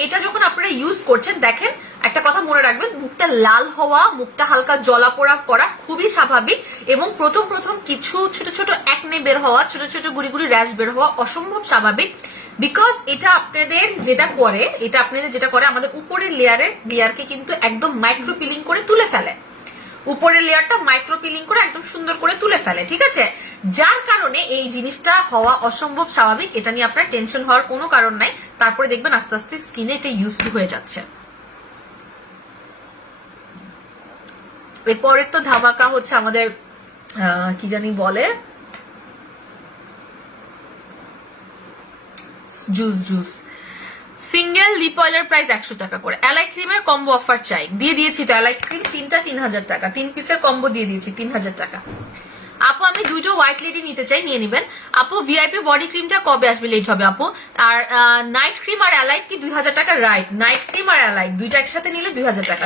এটা যখন আপনারা ইউজ করছেন, দেখেন একটা কথা মনে রাখবেন, মুখটা লাল হওয়া, মুখটা হালকা জ্বলা পোড়া করা খুবই স্বাভাবিক। এবং প্রথম কিছু ছোট ছোট একনে বের হওয়া, ছোট ছোট গুড়ি গুড়ি র্যাশ বের হওয়া অসম্ভব স্বাভাবিক। বিকজ এটা আপনাদের যেটা করে আমাদের উপরের লেয়ারকে কিন্তু একদম মাইক্রো পিলিং করে তুলে ফেলে। উপরের লেয়ারটা মাইক্রো পিলিং করে একদম সুন্দর করে তুলে ফেলে, ঠিক আছে? যার কারণে এই জিনিসটা হওয়া অসম্ভব স্বাভাবিক। এটা নিয়ে আপনার টেনশন হওয়ার কোনো কারণ নাই। তারপরে দেখবেন আস্তে আস্তে স্কিনে এটা ইউজ টু হয়ে যাচ্ছে। এরপরের তো ধামাকা হচ্ছে আমাদের কি জানি বলে, জুস সিঙ্গেল লিপ অয়েলের প্রাইস 100 টাকা করে। এলাই ক্রিমের কম্বো অফার চাই, দিয়ে দিয়েছি তো। এলাই ক্রিম 3টা 3000 টাকা, 3 পিসের কম্বো দিয়ে দিয়েছি 3000 টাকা। আপু আমি দুটো হোয়াইট লেডি নিতে চাই, নিয়ে নিবেন। আপু ভিআইপি বডি ক্রিমটা কবে আসবে? লেট হবে আপু। আর নাইট ক্রিম আর এলাইক কি 2000 টাকা? রাইট, নাইট ক্রিম আর এলাইক দুইটা একসাথে নিলে 2000 টাকা।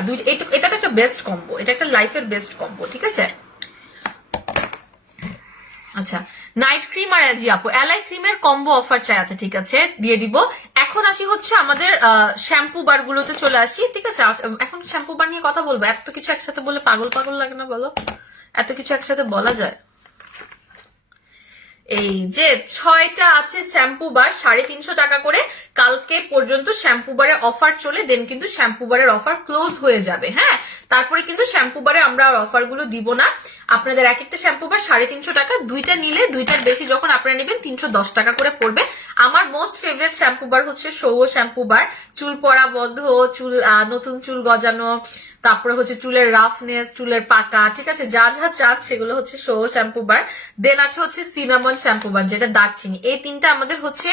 এটা তো একটা বেস্ট কম্বো, এটা একটা লাইফের বেস্ট কম্বো, ঠিক আছে? আচ্ছা নাইট ক্রিম আর জি আপু এলাই ক্রিমের কম্বো অফার চাই। আচ্ছা ঠিক আছে, দিয়ে দিব। এখন আসি হচ্ছে আমাদের শ্যাম্পু বার গুলোতে চলে আসি, ঠিক আছে? এখন শ্যাম্পু বার নিয়ে কথা বলবো। এত কিছু একসাথে বলে পাগল পাগল লাগে না বলো? এত কিছু একসাথে বলা যায়? এই যে 6টা আছে শ্যাম্পু বার, 350 টাকা করে। কালকে পর্যন্ত শ্যাম্পু বারের অফার চলে, দেন কিন্তু শ্যাম্পু বারের অফার ক্লোজ হয়ে যাবে। হ্যাঁ, তারপরে কিন্তু শ্যাম্পু বারে আমরা অফার গুলো দিব না। আপনাদের এক একটা শ্যাম্পু বার 350 টাকা, দুইটা নিলে দুইটার বেশি যখন আপনারা নেবেন 310 টাকা করে পড়বে। আমার মোস্ট ফেভারিট শ্যাম্পু বার হচ্ছে সৌও শ্যাম্পু বার। চুল পড়া বন্ধ, চুল নতুন চুল গজানো, তারপরে হচ্ছে চুলের রাফনেস, চুলের পাকা, ঠিক আছে, যা যা চান সেগুলো হচ্ছে শো শ্যাম্পু বার। দেন আছে হচ্ছে সিনামন শ্যাম্পু বার, যেটা দারচিনি। এই তিনটা আমাদের হচ্ছে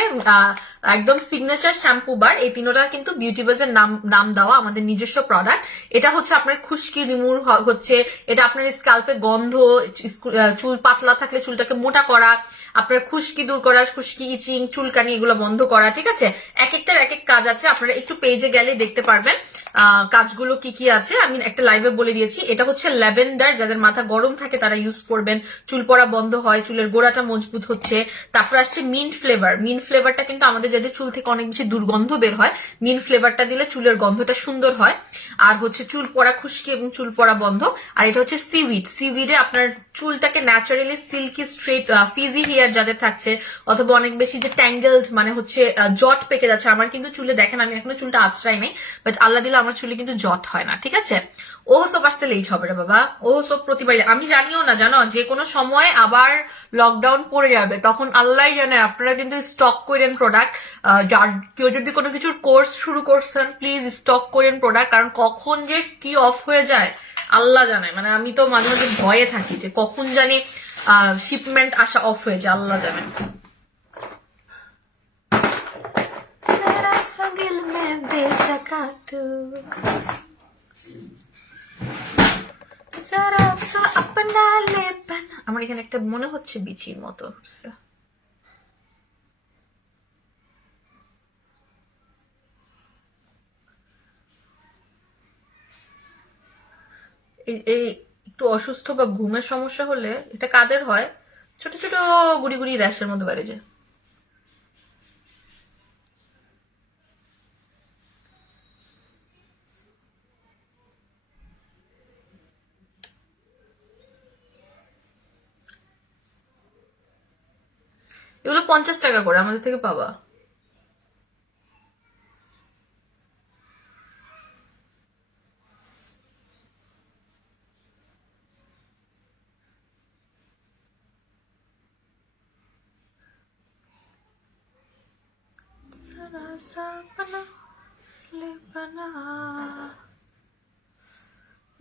একদম সিগনেচার শ্যাম্পু বার। এই তিনটা কিন্তু বিউটি বাজের নাম দেওয়া আমাদের নিজস্ব প্রোডাক্ট। এটা হচ্ছে আপনার খুশকি রিমুভ হচ্ছে, এটা আপনার স্ক্যাল্পে গন্ধ, চুল পাতলা থাকলে চুলটাকে মোটা করা, আপনার খুশকি দূর করা, খুশকি, ইচিং, চুলকানি এগুলো বন্ধ করা, ঠিক আছে। এক একটার এক এক কাজ আছে, আপনারা একটু পেজে গেলে দেখতে পারবেন কাজগুলো কি কি আছে। আমি একটা লাইভে বলে দিয়েছি। এটা হচ্ছে ল্যাভেন্ডার, যাদের মাথা গরম থাকে তারা ইউজ করবেন, চুল পড়া বন্ধ হয়, চুলের গোড়াটা মজবুত হচ্ছে। তারপর আসছে মিন্ট ফ্লেভার। মিন্ট ফ্লেভারটা কিন্তু আমাদের যাদের চুল থেকে অনেক বেশি দুর্গন্ধ বের হয়, মিন্ট ফ্লেভারটা দিলে চুলের গন্ধটা সুন্দর হয়। আর হচ্ছে চুল পড়া খুশকি এবং চুল পড়া বন্ধ। আর এটা হচ্ছে সিউইড। সিউইডে আপনার চুলটাকে naturally silky straight frizzy hair যাদের থাকছে, অথবা অনেক বেশি যে ট্যাঙ্গেলড মানে হচ্ছে জট পেকে যাচ্ছে। আমার কিন্তু চুলে দেখেন আমি এখনো চুলটা আঁচড়াই নাই, বাট আল্লাহ দিলে আমার চুলে কিন্তু জট হয় না, ঠিক আছে। ও সোপ আসতে লেট হবে রে বাবা, ও সোপ প্রতিবার। আমি জানিও না, জানো, যে কোনো সময় আবার লকডাউন পড়ে যাবে, তখন আল্লাহ জানে। আপনারা কিন্তু স্টক করেন প্রোডাক্ট, যার কেউ যদি কোনো কিছুর কোর্স শুরু করছেন প্লিজ স্টক করেন প্রোডাক্ট, কারণ কখন যে কি অফ হয়ে যায় আল্লাহ জানে। মানে আমি তো মাঝে মাঝে ভয়ে থাকি যে কখন জানি শিপমেন্ট আসা অফ হয়ে যায়, আল্লাহ জানে। আমার এখানে একটা মনে হচ্ছে বিচির মতো। এই একটু অসুস্থ বা ঘুমের সমস্যা হলে এটা কাদের হয়, ছোট ছোট গুড়ি গুড়ি র্যাশের মধ্যে বেড়ে যায়। এগুলো 50 টাকা করে আমাদের থেকে পাবা।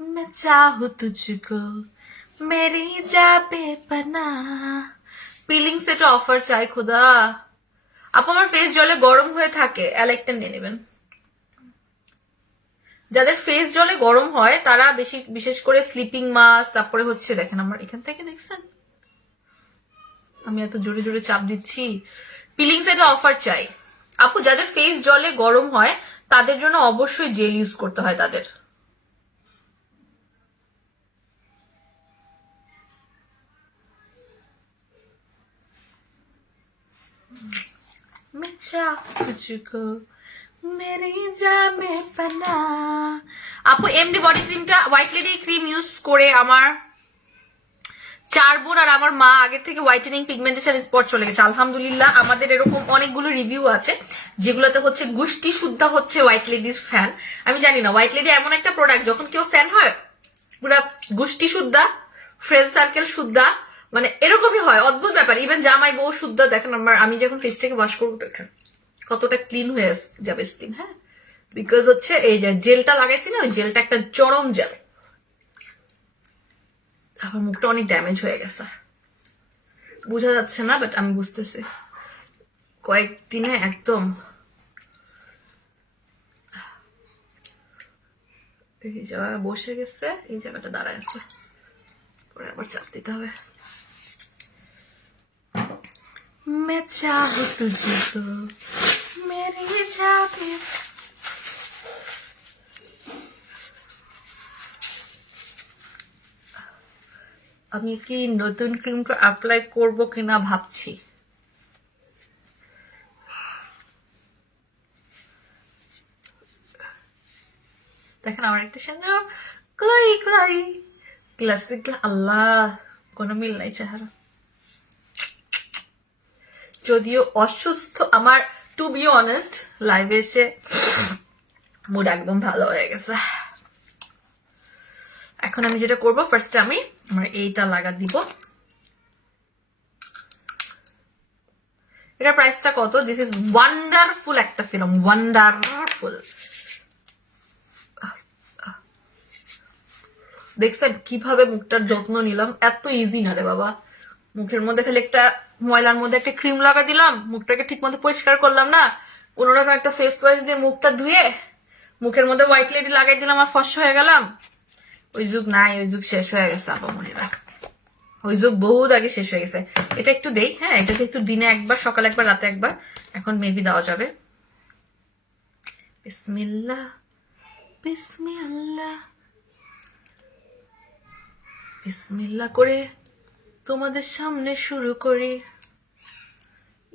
मैं चाहूं तुझको मेरी जा बेपना। পিলিং সেটে অফার চাই খোদা। আপু আমার ফেস জলে গরম হয়ে থাকে, অ্যালেকটা নিয়ে নেবেন। যাদের ফেস জলে গরম হয় তারা বিশেষ করে স্লিপিং মাস্ক, তারপরে হচ্ছে দেখেন আমার এখান থেকে দেখছেন আমি এত জোরে জোরে চাপ দিচ্ছি। পিলিং সেটে অফার চাই আপু। যাদের ফেস জলে গরম হয় তাদের জন্য অবশ্যই জেল ইউজ করতে হয় তাদের। আপু এমডি বডি ক্রিমটা হোয়াইট লেডি ক্রিম ইউজ করে আমার 4 বোন আর আমার মা আগের থেকে হোয়াইটেনিং পিগমেন্টেশন স্পট চলে গেছে আলহামদুলিল্লাহ। আমাদের এরকম অনেকগুলো রিভিউ আছে যেগুলোতে হচ্ছে গুষ্টি শুদ্ধা হচ্ছে হোয়াইট লেডির ফ্যান। আমি জানি না, হোয়াইট লেডি এমন একটা প্রোডাক্ট যখন কেউ ফ্যান হয় পুরা গুষ্টি শুদ্ধা, ফ্রেন্ড সার্কেল শুদ্ধা, মানে এরকমই হয়, অদ্ভুত ব্যাপার। ইভেন জামাই বউ শুদ্ধা। দেখেন আমি যখন ফেসটাকে ওয়াশ করবো দেখেন কতটা ক্লিন হয়ে যাবে স্কিন। হ্যাঁ, বিকজ হচ্ছে এই যে জেলটা লাগাইছি না, ওই জেলটা একটা চরম জেল। আমার মুখটা অনেক ড্যামেজ হয়ে গেছে, বোঝা যাচ্ছে না, বাট আমি বুঝতেছি কয়েকদিনে একদম। এই জায়গায় বসে গেছে, এই জায়গাটা দাঁড়ায় আছে, পরে আবার চাপ দিতে হবে। मैं चाहूं तुझको मेरी जाबे। আমি কি নতুন ক্রিমটা অ্যাপ্লাই করব কিনা ভাবছি। দেখেন আমার একটা সুন্দর ক্লাই ক্লাই ক্লাসিক। আল্লাহ, কোনো মিল নাই চেহারা। যদিও অসুস্থ আমার, টু বি অনেস্ট, লাইভে এসে মুড একদম ভালো হয়ে গেছে। এখন আমি যেটা করবো, ফার্স্টে আমি আমার এইটা লাগা দিব। এটা প্রাইসটা কত? দিস ইজ ওয়ান্ডারফুল একটা সিরাম, ওয়ান্ডারফুল। দেখছেন কিভাবে মুখটার যত্ন নিলাম? এত ইজি না রে বাবা। মুখের মধ্যে খালি একটা ময়লার মধ্যে একটা ক্রিম লাগাই দিলাম, মুখটাকে ঠিক মতো পরিষ্কার করলাম না, কোনোরকম একটা ফেস ওয়াশ দিয়ে মুখটা ধুয়ে মুখের মধ্যে হোয়াইট লেডি লাগাই দিলাম আর ফর্সা হয়ে গেলাম। ওই যুগ নাই, ওই যুগ শেষ হয়ে গেছে আপামনিরা, ওই যুগ বহুত আগে শেষ হয়ে গেছে। এটা একটু দেই, হ্যাঁ এটা একটু দিনে একবার, সকালে একবার, রাতে একবার, এখন মেবি দেওয়া যাবে। বিসমিল্লাহ বিসমিল্লাহ বিসমিল্লাহ করে তোমাদের সামনে শুরু করি।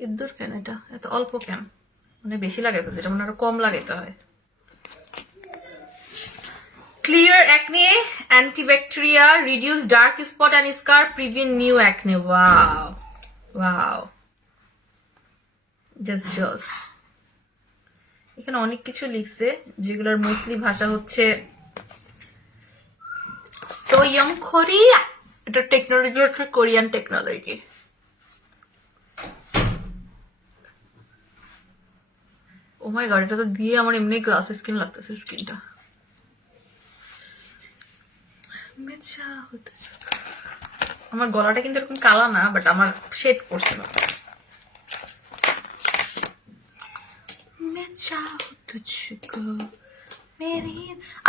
ইদ্দুর কেন এটা এত অল্প কেন? মানে বেশি লাগাইতে, যেটা মনে আরো কম লাগাইতে হয়। Clear acne, antibacteria, reduce dark spot and scar, prevent new acne. Wow. Wow. Just. এখানে অনেক কিছু লিখছে যেগুলোর মোস্টলি ভাষা হচ্ছে সোয়ং কোরিয়া। এটা টেকনোলজি হচ্ছে কোরিয়ান টেকনোলজি। ও মাই গড, এটা তো দিয়ে আমার এমনি গ্লাস স্কিন লাগতেছে স্কিনটা। আমার গলাটা কিন্তু এরকম কালা না, বাট আমার শেড করছে না।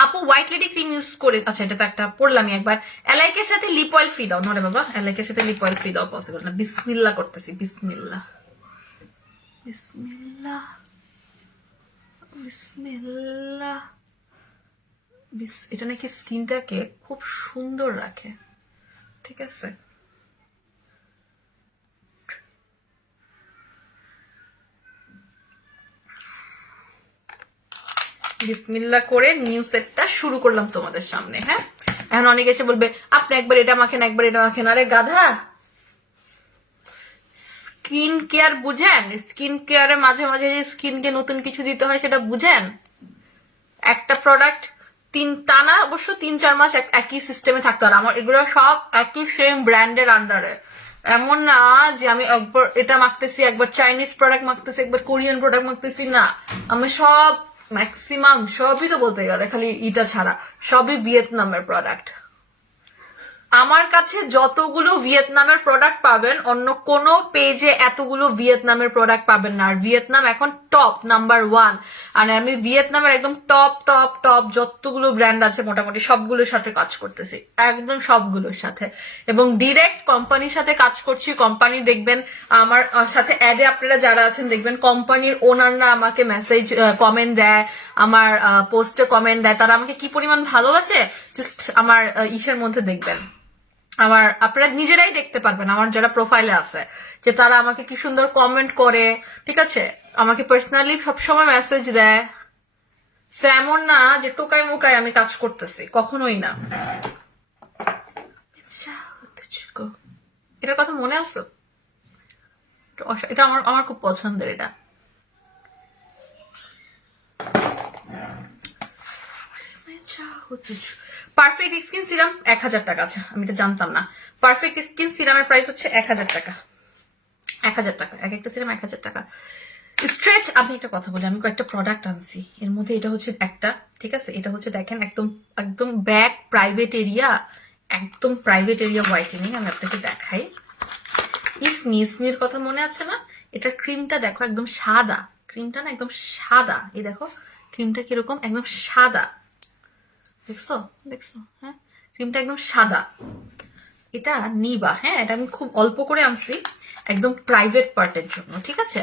আপু হোয়াইট লেডি ক্রিম ইউজ করে, আচ্ছা এটা তো একটা পড়লামই একবার। এলাইকের সাথে লিপ অয়েল ফ্রি দাও। নরে বাবা, এলাইকের সাথে লিপ অয়েল ফ্রি দাও পসিবল না। বিসমিল্লাহ করতেছি, বিসমিল্লাহ বিসমিল্লাহ বিসমিল্লাহ। এটা নাকি স্কিনটাকে খুব সুন্দর রাখে, ঠিক আছে। বিসমিল্লাহ করে নিউ সেটটা শুরু করলাম তোমাদের সামনে। হ্যাঁ, এখন অনেকে এসে বলবে আপনি একবার এটা মাখেন, একবার এটা মাখেন। আরে গাধা, স্কিন কেয়ার বুঝেন? স্কিন কেয়ারে মাঝে মাঝে যে স্কিনকে নতুন কিছু দিতে হয় সেটা বুঝেন? একটা প্রোডাক্ট টানা অবশ্য 3-4 মাস একই সিস্টেমে থাকতে হবে। আমার এগুলো সব একই সেম ব্র্যান্ডের আন্ডারে। এমন না যে আমি একবার এটা মাখতেছি, একবার চাইনিজ প্রোডাক্ট মাখতেছি, একবার কোরিয়ান প্রোডাক্ট মাখতেছি, না। আমি সব ম্যাক্সিমাম সবই তো বলতে গেলে খালি ইটা ছাড়া সবই ভিয়েতনামের প্রোডাক্ট। আমার কাছে যতগুলো ভিয়েতনামের প্রোডাক্ট পাবেন, অন্য কোনো পেজে এতগুলো ভিয়েতনামের প্রোডাক্ট পাবেন না। আর ভিয়েতনাম এখন টপ নাম্বার 1। আর আমি ভিয়েতনামের একদম টপ টপ টপ যতগুলো ব্র্যান্ড আছে মোটামুটি সবগুলোর সাথে কাজ করতেছি, একদম সবগুলোর সাথে। এবং ডিরেক্ট কোম্পানির সাথে কাজ করছি। কোম্পানি দেখবেন আমার সাথে অ্যাডে আপনারা যারা আছেন দেখবেন কোম্পানির ওনাররা আমাকে মেসেজ কমেন্ট দেয়, আমার পোস্টে কমেন্ট দেয়। তারা আমাকে কি পরিমাণ ভালোবাসে জাস্ট আমার ইসের মধ্যে দেখবেন। আমার আপনারা নিজেরাই দেখতে পারবেন আমার যারা প্রোফাইলে আছে, যে তারা আমাকে কি সুন্দর কমেন্ট করে, ঠিক আছে। আমাকে পার্সোনালি সবসময় মেসেজ দেয়। এমন না যে টোকায় মুকায় আমি কাজ করতেছি, কখনোই না। এটার কথা মনে আছে? এটা আমার খুব পছন্দের। এটা পারফেক্ট স্কিন সিরাম 1000 টাকা। আচ্ছা আমি এটা জানতাম না। পারফেক্ট স্কিন সিরামের প্রাইস হচ্ছে 1000 টাকা। 1000 টাকা, এক একটা সিরাম 1000 টাকা। স্ট্রেচ, আমি একটা কথা বলি, আমি কয়েকটা প্রোডাক্ট আনছি, এর মধ্যে এটা হচ্ছে একটা, ঠিক আছে। এটা হচ্ছে দেখেন একদম একদম ব্যাক প্রাইভেট এরিয়া, একদম প্রাইভেট এরিয়া হোয়াইটেনিং। আমি আপনাকে দেখাই। ইসমির কথা মনে আছে না? এটা ক্রিমটা দেখো একদম সাদা, ক্রিমটা না একদম সাদা। এই দেখো ক্রিমটা কিরকম, একদম সাদা। দেখছো দেখছো? হ্যাঁ, ক্রিমটা একদম সাদা। এটা নিবা, হ্যাঁ এটা আমি খুব অল্প করে আনছি একদম প্রাইভেট পার্টের জন্য, ঠিক আছে।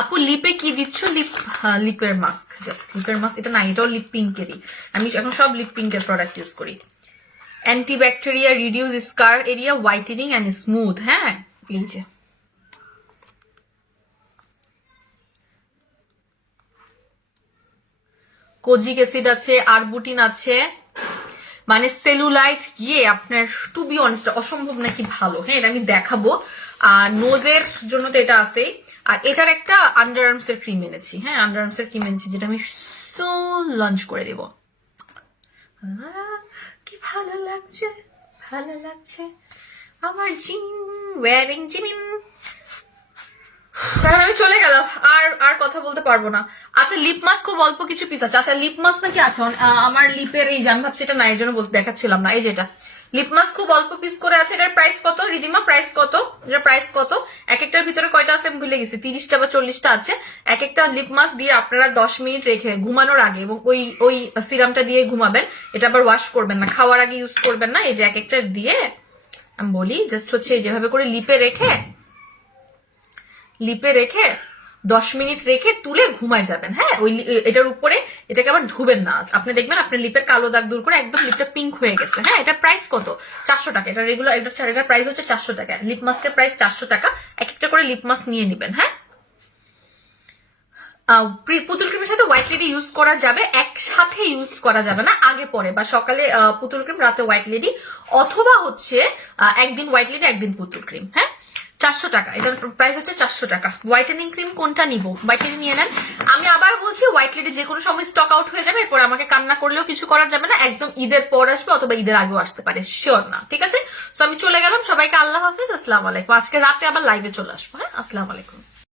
আপু লিপে কি দিচ্ছ? লিপের মাস্ক, জাস্ট লিপের মাস্ক। এটা না, এটাও লিপ পিঙ্কেরই। আমি এখন সব লিপ পিঙ্কের প্রোডাক্ট ইউজ করি। অ্যান্টিব্যাকটেরিয়া, reduce scar area, whitening and smooth. হ্যাঁ, এই যে কোজিক অ্যাসিড আছে, আরবুটিন আছে, মানে সেলুলাইট গিয়ে আপনার টু বি অনেস্ট অসম্ভব নাকি ভালো। হ্যাঁ, এটা আমি দেখাবো। আর নোজের জন্য তো এটা আছে। আর এটার একটা আন্ডার আর্মস এর ক্রিম এনেছি। হ্যাঁ, আন্ডার আর্মস এর ক্রিম এনেছি, যেটা আমি লঞ্চ করে দেব। কি ভালো লাগছে, ভালো লাগছে আমার জিন ওয়ারিং জিমিন। এখন আমি চলে গেলাম, আর আর কথা বলতে পারবো না। আচ্ছা লিপ মাস্ক খুব অল্প কিছু পিস আছে। আচ্ছা লিপ মাস্ক নাকি আছে আমার লিপের, এই জান ভাবছি এটা না, এই জন্য বলতে দেখাচ্ছিলাম না। এই যেটা লিপ মাস্ক খুব অল্প পিস করে আছে। এটার প্রাইস কত রিদিমা, প্রাইস কত? এটার প্রাইস কত? এক একটার ভিতরে কয়টা আছে আমি ভুলে গেছি, 30টা বা 40টা আছে। এক একটা লিপ মাস্ক দিয়ে আপনারা 10 মিনিট রেখে ঘুমানোর আগে, এবং ওই ওই সিরামটা দিয়ে ঘুমাবেন। এটা আবার ওয়াশ করবেন না, খাওয়ার আগে ইউজ করবেন না। এই যে এক একটা দিয়ে আমি বলি জাস্ট হচ্ছে যেভাবে করে লিপে রেখে 10 মিনিট রেখে তুলে ঘুমায় যাবেন। হ্যাঁ, ওই এটার উপরে এটাকে আবার ধুবেন না। আপনি দেখবেন আপনার লিপের কালো দাগ দূর করে একদম লিপটা পিঙ্ক হয়ে গেছে। হ্যাঁ, এটার প্রাইস কত? 400 টাকা। এটা রেগুলার এটার প্রাইস হচ্ছে 400 টাকা। লিপ মাস্কের প্রাইস 400 টাকা। এক একটা করে লিপ মাস্ক নিয়ে নেবেন। হ্যাঁ, পুতুল ক্রিমের সাথে হোয়াইট লেডি ইউজ করা যাবে, একসাথে ইউজ করা যাবে না, আগে পরে বা সকালে পুতুল ক্রিম, রাতে হোয়াইট লেডি, অথবা হচ্ছে একদিন হোয়াইট লেডি একদিন পুতুল ক্রিম। হ্যাঁ, 400 টাকা। এটার প্রাইস হচ্ছে 400 টাকা। হোয়াইটেনিং ক্রিম কোনটা নিব? হোয়াইট লেডি নিয়ে নেন। আমি আবার বলছি হোয়াইট লেডি যে কোনো সময় স্টক আউট হয়ে যাবে, এরপর আমাকে কান্না করলেও কিছু করার যাবে না। একদম ঈদের পর আসবে অথবা ঈদের আগেও আসতে পারে, শিওর না। ঠিক আছে, তো আমি চলে গেলাম। সবাইকে আল্লাহ হাফিজ, আসসালামু আলাইকুম। আজকে রাতে আবার লাইভে চলে আসবো। হ্যাঁ, আসসালামু আলাইকুম।